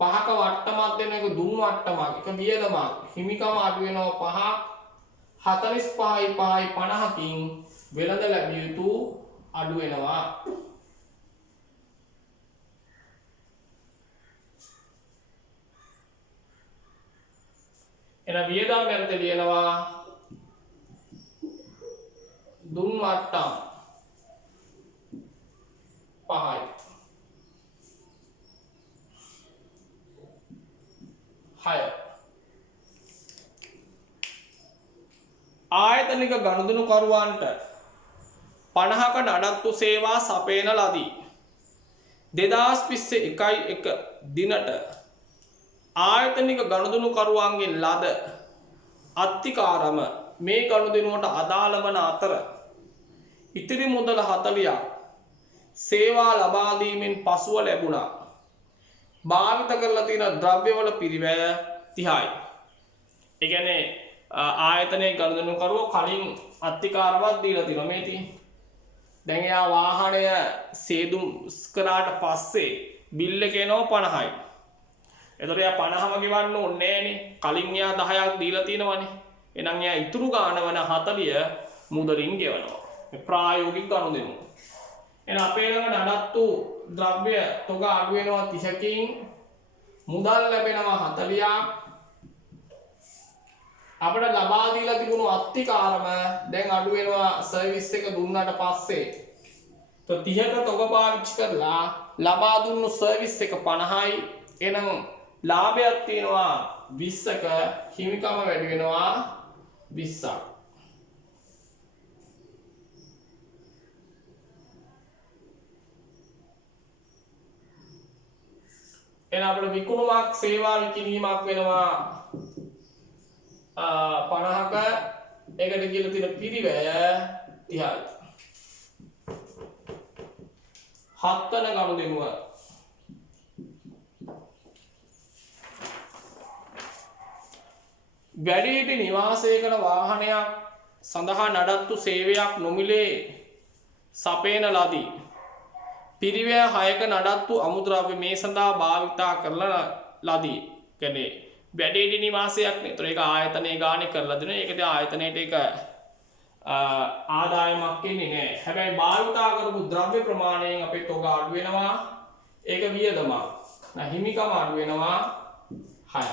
5ක වට්ටමක් දෙන එක දුන් වට්ටමක්. එක වියදමක්. හිමිකම අඩු වෙනවා 5ක්. 45යි 5යි 50කින් වෙළඳ ලැබිය යුතු අඩු වෙනවා. එන වියදම් යනට ලියනවා දුන් වට්ටම් 5යි. 6 ආයතනික ගනුදෙනුකරුවන්ට 50ක නඩත්තු සේවා සපයන ලදී. 2021 දිනට ආයතනික ගනුදෙනුකරුවන්ගෙන් ලද අත්තිකාරම මේ ගනුදෙනුවට අදාළ වන අතර ඉතිරි මුදල 40ක් සේවා ලබා දීමෙන් පසුව ලැබුණා. භාවිත කරලා තියෙන ද්‍රව්‍යවල පිරිවැය 30යි. ඒ කියන්නේ ආයතනයේ ගනුදෙනුකරුව කලින් අත්තිකාරවත් දීලා තියෙනවා මේ තියෙන්නේ. දැන් එයා වාහනය සේදුම් කරාට පස්සේ බිල් එක එනවා 50යි. එතකොට එයා 50ම ගෙවන්න ඕනේ නෑනේ. කලින් එයා 10ක් දීලා තියෙනවනේ. එහෙනම් එයා ඉතුරු ගාණ වන 40 මුදලින් ගෙවනවා. මේ ප්‍රායෝගික ගනුදෙනුව. එහෙනම් අපේ ළඟ නඩත්තු ද්‍රව්‍ය තොග අඩු වෙනවා 30කින් මුදල් ලැබෙනවා 40ක්. අපිට ලබා දීලා තිබුණු අත්තිකාරම දැන් අඩු වෙනවා සර්විස් එක දුන්නාට පස්සේ. તો 30ක තොග පාවිච්චි කරලා ලබා දුන්නු සර්විස් එක 50යි. එහෙනම් ලාභයක් තියෙනවා 20ක හිමිකම වැඩි වෙනවා 20ක්. එහෙනම් අපිට විකුණුමක් සේවා විකිණීමක් වෙනවා 50ක. ඒකට කියලා තියෙන පිරිවැය 30යි. 7 වෙනි ගනුදෙනුව වැඩිහිටි නිවාසයකට වාහනයක් සඳහා නඩත්තු සේවයක් නොමිලේ සපයන ලදී. පිරිවැය 6ක නඩත්තු අමුද්‍රව්‍ය මේ සඳහා භාවිතා කරන ලදී. කියන්නේ වැඩිහිටි නිවාසයක් නේ. ඒතර ඒක ආයතනයේ ගානේ කරලා දෙනවා. ඒකද ආයතනයේට ඒක ආදායමක් එන්නේ නැහැ. හැබැයි භාවිතා කරපු ද්‍රව්‍ය ප්‍රමාණයෙන් අපේ තොග අඩු වෙනවා. ඒක වියදමක්. හිමිකම අඩු වෙනවා 6ක්.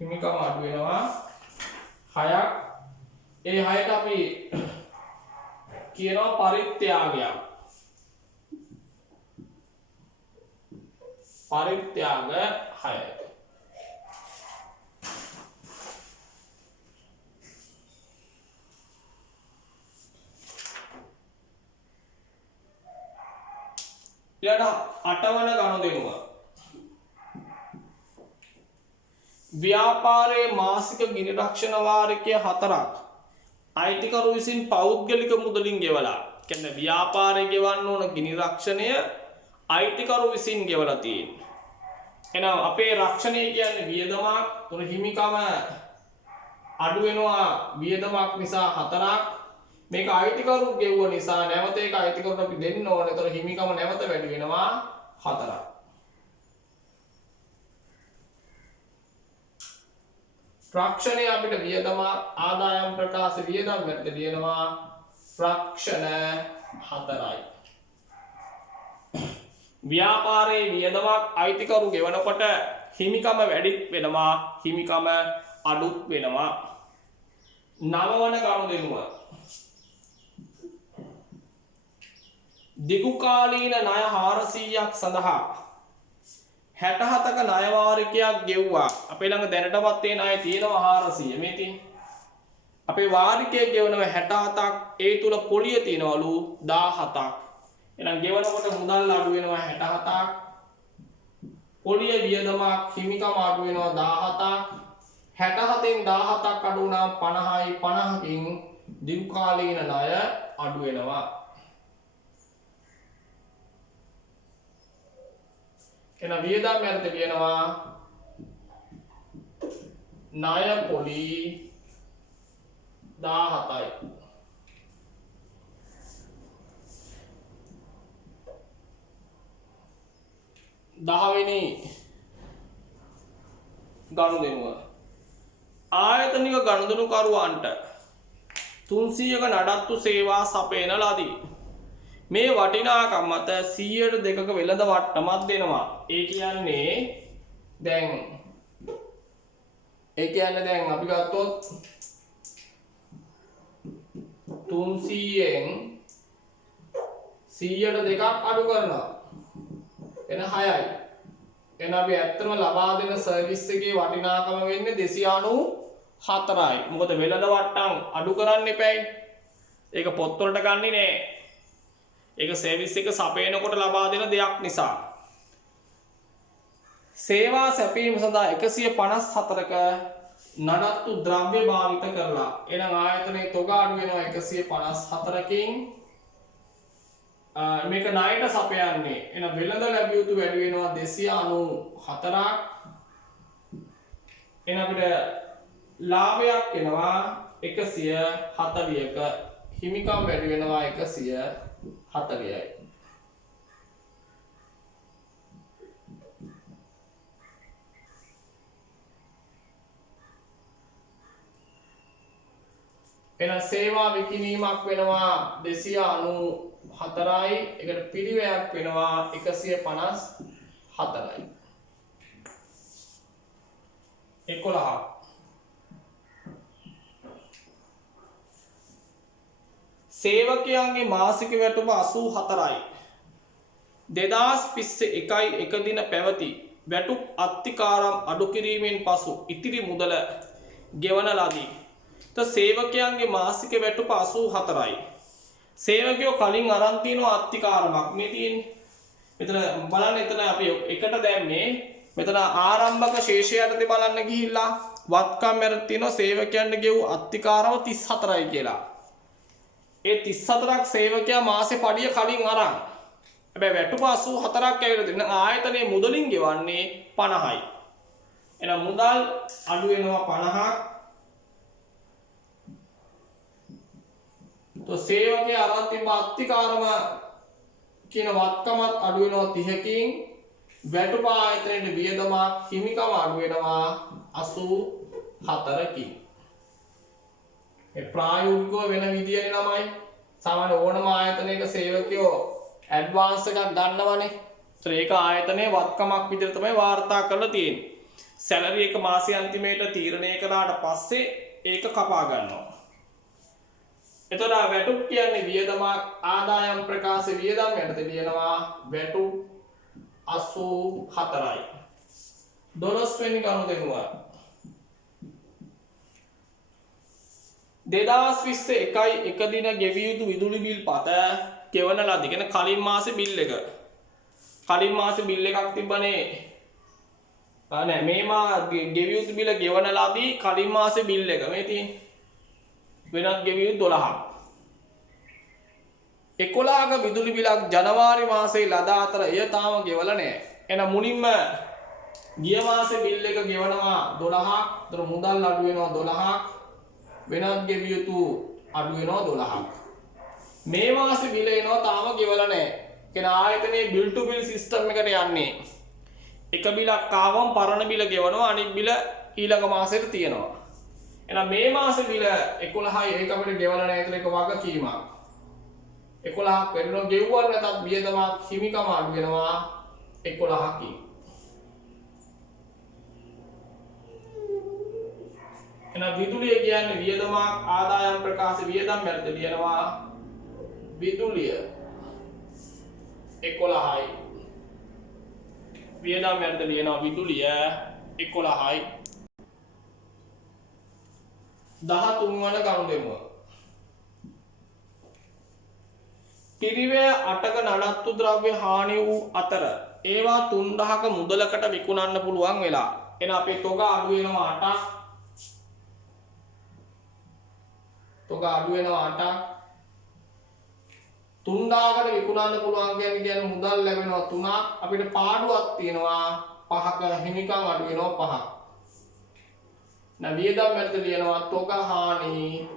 හිමිකම අඩු වෙනවා 6ක්. ඒ 6ට අපි කියනවා පරිත්‍යාගයක්. පරිත්‍යාග 6යි. ඊළඟ 8 වන ගනුදෙනුව ව්‍යාපාරයේ මාසික ගිනි රක්ෂණ වාරිකය 4ක් අයිතිකරු විසින් පෞද්ගලික මුදලින් ගෙවලා. කියන්නේ ව්‍යාපාරයේ ගෙවන්න ඕන ගිනි රක්ෂණය අයිතිකරු විසින් ගෙවලා තියෙන්නේ. එහෙනම් අපේ රක්ෂණය කියන්නේ වියදමක්. උන හිමිකම අඩු වෙනවා වියදමක් නිසා 4ක්. මේක අයිතිකරු ගෙවුව නිසා නැවත ඒක අයිතිකරුට අපි දෙන්න ඕනේ. ඒතර හිමිකම නැවත වැඩි වෙනවා 4ක්. රක්ෂණය අපිට වියදම ආදායම් ප්‍රකාශ වියදම් වලට ලියනවා රක්ෂණ 4යි. ව්‍යාපාරයේ වියදමක් අයිතිකරු ගෙවනකොට හිමිකම වැඩි වෙනවා, හිමිකම අඩු වෙනවා. 9 වන ගනුදෙනුව දිගු කාලීන ණය 400ක් සඳහා 67ක ණය වාරිකයක් ගෙව්වා. අපේ ළඟ දැනටමත් ඒ ණය තියෙනවා 400. මේ තියෙන්නේ. අපේ වාරිකය ගෙවනවා 67ක්. ඒ තුල පොලිය තියනවලු 17ක්. එහෙනම් ගෙවනකොට මුදල් අඩු වෙනවා 67ක්. පොලිය වියදමක් හිමිකම අඩු වෙනවා 17ක්. 67න් 17ක් අඩු වුණා 50යි. 50කින් දිගු කාලීන ණය අඩු වෙනවා. එහෙනම් වියදම් යනට කියනවා ණය පොලි 17යි. දහවෙනි ගනුදෙනුව ආයතනික ගනුදෙනුකරුවන්ට 300ක නඩත්තු සේවා සපයන ලදී. මේ වටිනාකම් මත 102ක වෙළඳ වට්ටමක් දෙනවා. ඒ කියන්නේ දැන් අපි ගත්තොත් 300න් 100ට දෙකක් අඩු කරනවා. එන 6යි. එන අපි ඇත්තම ලබා දෙන සර්විස් එකේ වටිනාකම වෙන්නේ 294යි. මොකද වෙළඳ වට්ටම් අඩු කරන්න එපායි. ඒක පොත් වලට ගන්නෙ නෑ. ඒක සර්විස් එක සපයනකොට ලබා දෙන දෙයක් නිසා. සේවා සැපීම සඳහා 154ක නඩත්තු ද්‍රව්‍ය භාවිත කරලා. එහෙනම් ආයතනයේ තොග අඩු වෙනවා 154කින්. මේක ණයට සපයන්නේ. එහෙනම් වෙළඳ ලැබිය යුතු වැඩි වෙනවා 294ක්. එහෙනම් අපිට ලාභයක් එනවා 140ක. හිමිකම් වැඩි වෙනවා 140යි. එහෙනම් සේවා විකිණීමක් වෙනවා 294යි. ඒකට පිරිවැයක් වෙනවා 154යි. 11. සේවකයන්ගේ මාසික වැටුප 84යි. 2021 එක දින පැවති වැටුප් අත්තිකාරම් අඩු කිරීමෙන් පසු ඉතිරි මුදල ගෙවන ලදී. සේවකයන්ගේ මාසික වැටුප 84යි. සේවකයෝ කලින් අරන් තියෙනවා අත්තිකාරමක් මේ තියෙන්නේ. මෙතන බලන්න එතන අපි එකට දැම්මේ මෙතන ආරම්භක ශේෂය යටතේ බලන්න ගිහිල්ලා වත්කම් වල තියෙනවා සේවකයන්ට ගෙව් අත්තිකාරම 34යි කියලා. ඒ 34ක් සේවකයා මාසේ පඩිය කලින් අරන්. හැබැයි වැටුප 84ක් ඇවිල්ලා දෙන ආයතනයේ මුදලින් ගෙවන්නේ 50යි. එහෙනම් මුදල් අඩු වෙනවා 50ක්. તો සේවකයා අරන් තිබ්බ අත්තිකාරම කියන වත්කමත් අඩු වෙනවා 30කින්. වැටුප ආයතනයේ වියදමක් හිමිකම අඩු වෙනවා 84කින්. ඒ ප්‍රායෝගිකව වෙන විදියනේ ළමයි. සාමාන්‍ය ඕනම ආයතනයක සේවකයෝ ඇඩ්වාන්ස් එකක් ගන්නවනේ. ඒක ආයතනයේ වත්කමක් විදිහට තමයි වාර්තා කරලා තියෙන්නේ. සැලරි එක මාසයේ අන්තිමේට තීරණය කළාට පස්සේ ඒක කපා ගන්නවා. එතකොට වැටුප් කියන්නේ වියදමක් ආදායම් ප්‍රකාශ වියදම් යටතේ ලියනවා වැටුප් 84යි. 12 වෙනි කරුණ දෙනවා. 2020 එක දින ගෙවිය යුතු විදුලි බිල් පත ගෙවන ලදී. කියන්නේ කලින් මාසේ බිල් එක. කලින් මාසේ බිල් එකක් තිබ්බනේ. නෑ මේ ගෙවිය යුතු බිල ගෙවන ලදී කලින් මාසේ බිල් එක. මේ තියෙන්නේ. වෙනත් ගෙවිය යුතු 12ක්. 11ක විදුලි බිලක් ජනවාරි මාසයේ ලද අතර එය තාම ගෙවලා නෑ. එහෙනම් මුලින්ම ගිය මාසේ බිල් එක ගෙවනවා 12ක්. ඒතර මුදල් අඩු වෙනවා 12ක්. වෙනත් ගෙවිය යුතු අඩු වෙනවා 12ක්. මේ මාසේ බිල එනවා තාම ගෙවලා නැහැ. කියන ආයතනයේ බිල් ටු බිල් සිස්ටම් එකට යන්නේ. එක බිලක් ආවම පරණ බිල ගෙවනවා අනිත් බිල ඊළඟ මාසෙට තියෙනවා. එහෙනම් මේ මාසේ බිල 11යි ඒක අපිට ගෙවලා නැහැ කියලා එක වගකීමක්. 11ක් වෙනවා ගෙවුවා නැතත් වියදමක් හිමිකම අඩු වෙනවා 11කින්. එහෙනම් විදුලිය කියන්නේ වියදමක් ආදායම් ප්‍රකාශ වියදම් වලට ලියනවා විදුලිය 11යි. වියදම් වලට ලියනවා විදුලිය 11යි. 13 වන කරුණ දෙමු. පිරිවැය 8ක නඩත්තු ද්‍රව්‍ය හානි වූ අතර ඒවා 3000ක මුදලකට විකුණන්න පුළුවන් වෙලා. එහෙනම් අපේ තොග අඩු වෙනවා 8ක්. තොග අඩු වෙනවා 8ක්. 3000කට විකුණන්න පුළුවන් කියන්නේ මුදල් ලැබෙනවා 3ක්. අපිට පාඩුවක් තියෙනවා 5ක හිමිකම් අඩු වෙනවා 5ක්. වියදම් වලට ලියනවා තොග හානි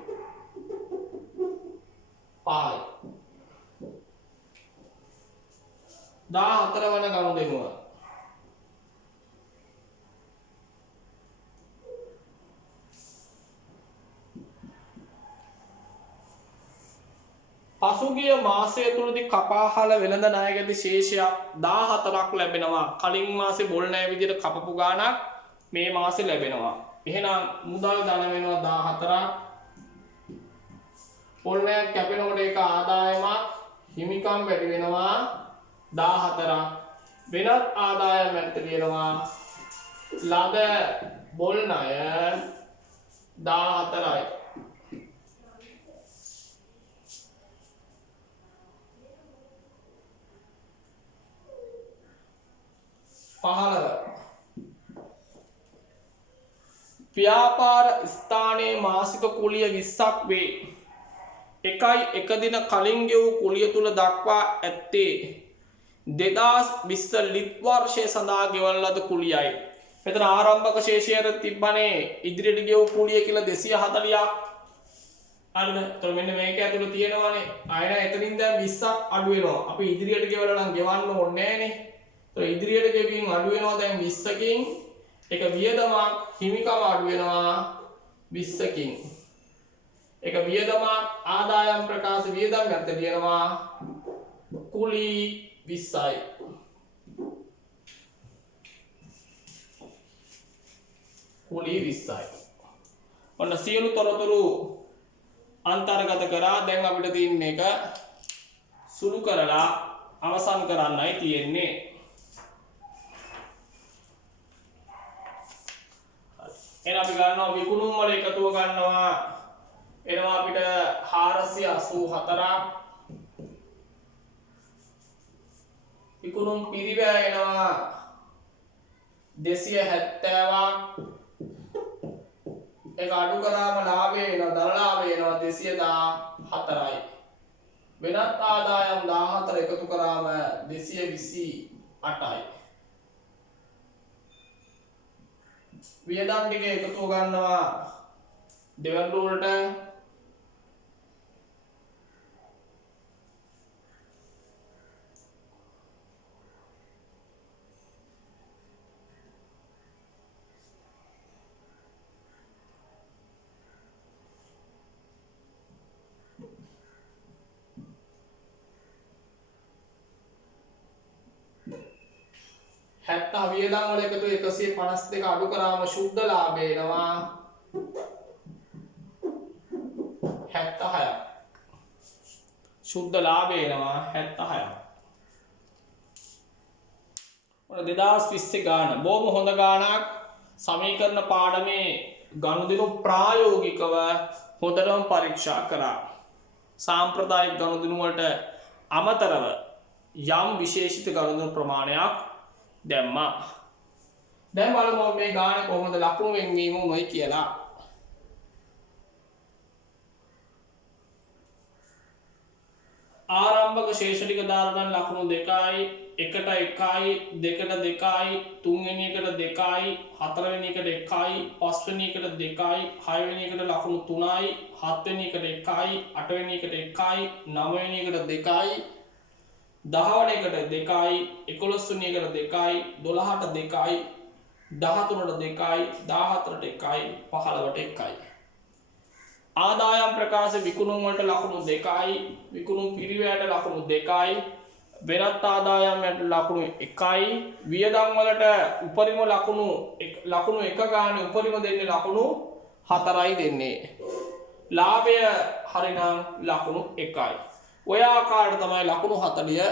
5යි. 14 වන කරුණ දෙමු. පසුගිය මාසය තුලදී කපාහල වෙළඳ ණයගැති ශේෂයක් 14ක් ලැබෙනවා. කලින් මාසේ බොල් ණය විදිහට කපපු ගාණක් මේ මාසේ ලැබෙනවා. එහෙනම් මුදල් ධන වෙනවා 14ක්. බොල් ණයක් කැපෙනකොට ඒක ආදායමක් හිමිකම් වැඩි වෙනවා 14ක්. වෙනත් ආදායම් වලට ලියනවා ලද බොල් ණය 14යි. ව්‍යාපාර ස්ථානයේ මාසික කුලිය 20ක් වේ. එකයි එක දින කලින් ගෙවූ කුලිය තුල දක්වා ඇත්තේ 2020 ලිත් වර්ෂය සඳහා ගෙවන ලද කුලියයි. මෙතන ආරම්භක ශේෂය තිබ්බනේ ඉදිරියට ගෙවූ කුලිය කියලා 240ක්. හරිද? ඒතර මෙන්න මේක ඇතුළේ තියෙනවානේ. ආයෙත් එතනින් දැන් 20ක් අඩු වෙනවා. අපි ඉදිරියට ගෙවලා නම් ගෙවන්න ඕනේ නැහනේ. ඉදිරියට ගෙවීම අඩු වෙනවා දැන් 20කින්. එක වියදමක් හිමිකම අඩු වෙනවා 20කින්. එක වියදමක් ආදායම් ප්‍රකාශ වියදම් යටතේ ලියනවා කුලී 20යි. කුලී 20යි. ඔන්න සියලු තොරතුරු අන්තර්ගත කරා. දැන් අපිට තියෙන එක සුළු කරලා අවසන් කරන්නයි තියෙන්නේ. එහෙනම් අපි ගන්නවා විකුණුම් වල එකතුව ගන්නවා. එනවා අපිට 484ක් විකුණුම් පිරිවැය එනවා 270ක්. ඒක අඩු කරාම ලාභය එනවා දර ලාභය එනවා 214යි. වෙනත් ආදායම් 14 එකතු කරාම 228යි. වියදම් ටික එකතු ගන්නවා දෙවැන්ඩු වලට හැත්තා වියදම් වල එකතු 152 අඩු කරාම ශුද්ධ ලාභය එනවා 76ක්. ශුද්ධ ලාභය එනවා 76ක්. ඔන්න 2020 ගාන බොහොම හොඳ ගානක්. සමීකරණ පාඩමේ ගනුදෙනු ප්‍රායෝගිකව හොඳටම පරීක්ෂා කරා. සාම්ප්‍රදායික ගනුදෙනු වලට අමතරව යම් විශේෂිත ගනුදෙනු ප්‍රමාණයක් දැම්මා. දැන් බලමු මේ ගාන කොහොමද ලකුණු වෙන්වීම උනේ කියලා. ආරම්භක ශේෂ ටික දාලා ගන්න ලකුණු 2යි 1ට 1යි 2ට 2යි 3 වෙනි එකට 2යි 4 වෙනි එකට 1යි 5 වෙනි එකට 2යි 6 වෙනි එකට ලකුණු 3යි 7 වෙනි එකට 1යි 8 වෙනි එකට 1යි 9 වෙනි එකට 2යි 10 වෙනි එකට 2යි 11 වෙනි එකට 2යි 12ට 2යි 13ට 2යි 14ට 1යි 15ට 1යි. ආදායම් ප්‍රකාශ විකුණුම් වලට ලකුණු 2යි විකුණුම් පිරිවැයට ලකුණු 2යි වෙනත් ආදායම් වලට ලකුණු 1යි වියදම් වලට උපරිම ලකුණු 1 ගානේ උපරිම දෙන්නේ ලකුණු 4යි දෙන්නේ. ලාභය හරිනම් ලකුණු 1යි. ඔය ආකාරයට තමයි ලකුණු 40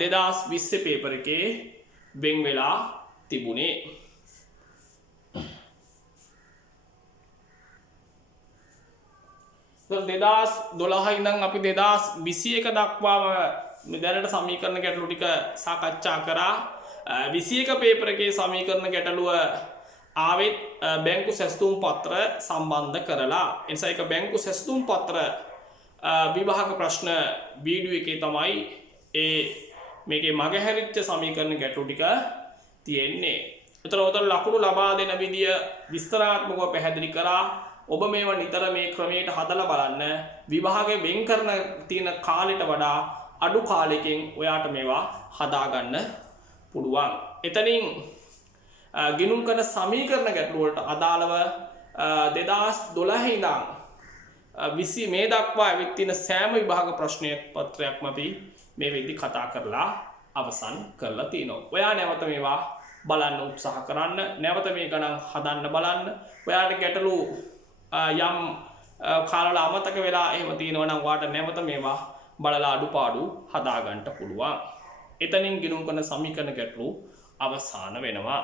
2020 පේපර් එකේ වෙන් වෙලා තිබුණේ. So 2012 ඉඳන් අපි 2021 දක්වාම දැනට සමීකරණ ගැටලු ටික සාකච්ඡා කරා. 21 පේපර් එකේ සමීකරණ ගැටලුව ආවෙත් බැංකු සැස්තුම් පත්‍ර සම්බන්ධ කරලා. ඒ නිසා ඒක බැංකු සැස්තුම් පත්‍ර විභාග ප්‍රශ්න වීඩියෝ එකේ තමයි මේකේ මගහැරිච්ච සමීකරණ ගැටලු ටික තියෙන්නේ. උතර ලකුණු ලබා දෙන විදිය විස්තරාත්මකව පැහැදිලි කරා. ඔබ මේවා නිතර මේ ක්‍රමයට හදලා බලන්න. විභාගයේ වෙන් කරන තියෙන කාලෙට වඩා අඩු කාලෙකින් ඔයාට මේවා හදාගන්න පුළුවන්. එතනින් ගිණුම් කරන සමීකරණ ගැටලු වලට අදාළව 2012 ඉඳන් 20 මේ දක්වා ඇවිත් තියෙන සෑම විභාග ප්‍රශ්න පත්‍රයක්ම අපි මේ වෙද්දි කතා කරලා අවසන් කරලා තිනවා. ඔයා නැවත මේවා බලන්න උත්සාහ කරන්න. නැවත මේ ගණන් හදන්න බලන්න. ඔයාට ගැටලු යම් කාලවල අමතක වෙලා එහෙම තියෙනවා නම් ඔයාට නැවත මේවා බලලා අඩුපාඩු හදාගන්න පුළුවන්. එතනින් ගිණුම් කරන සමීකරණ ගැටලු අවසන් වෙනවා.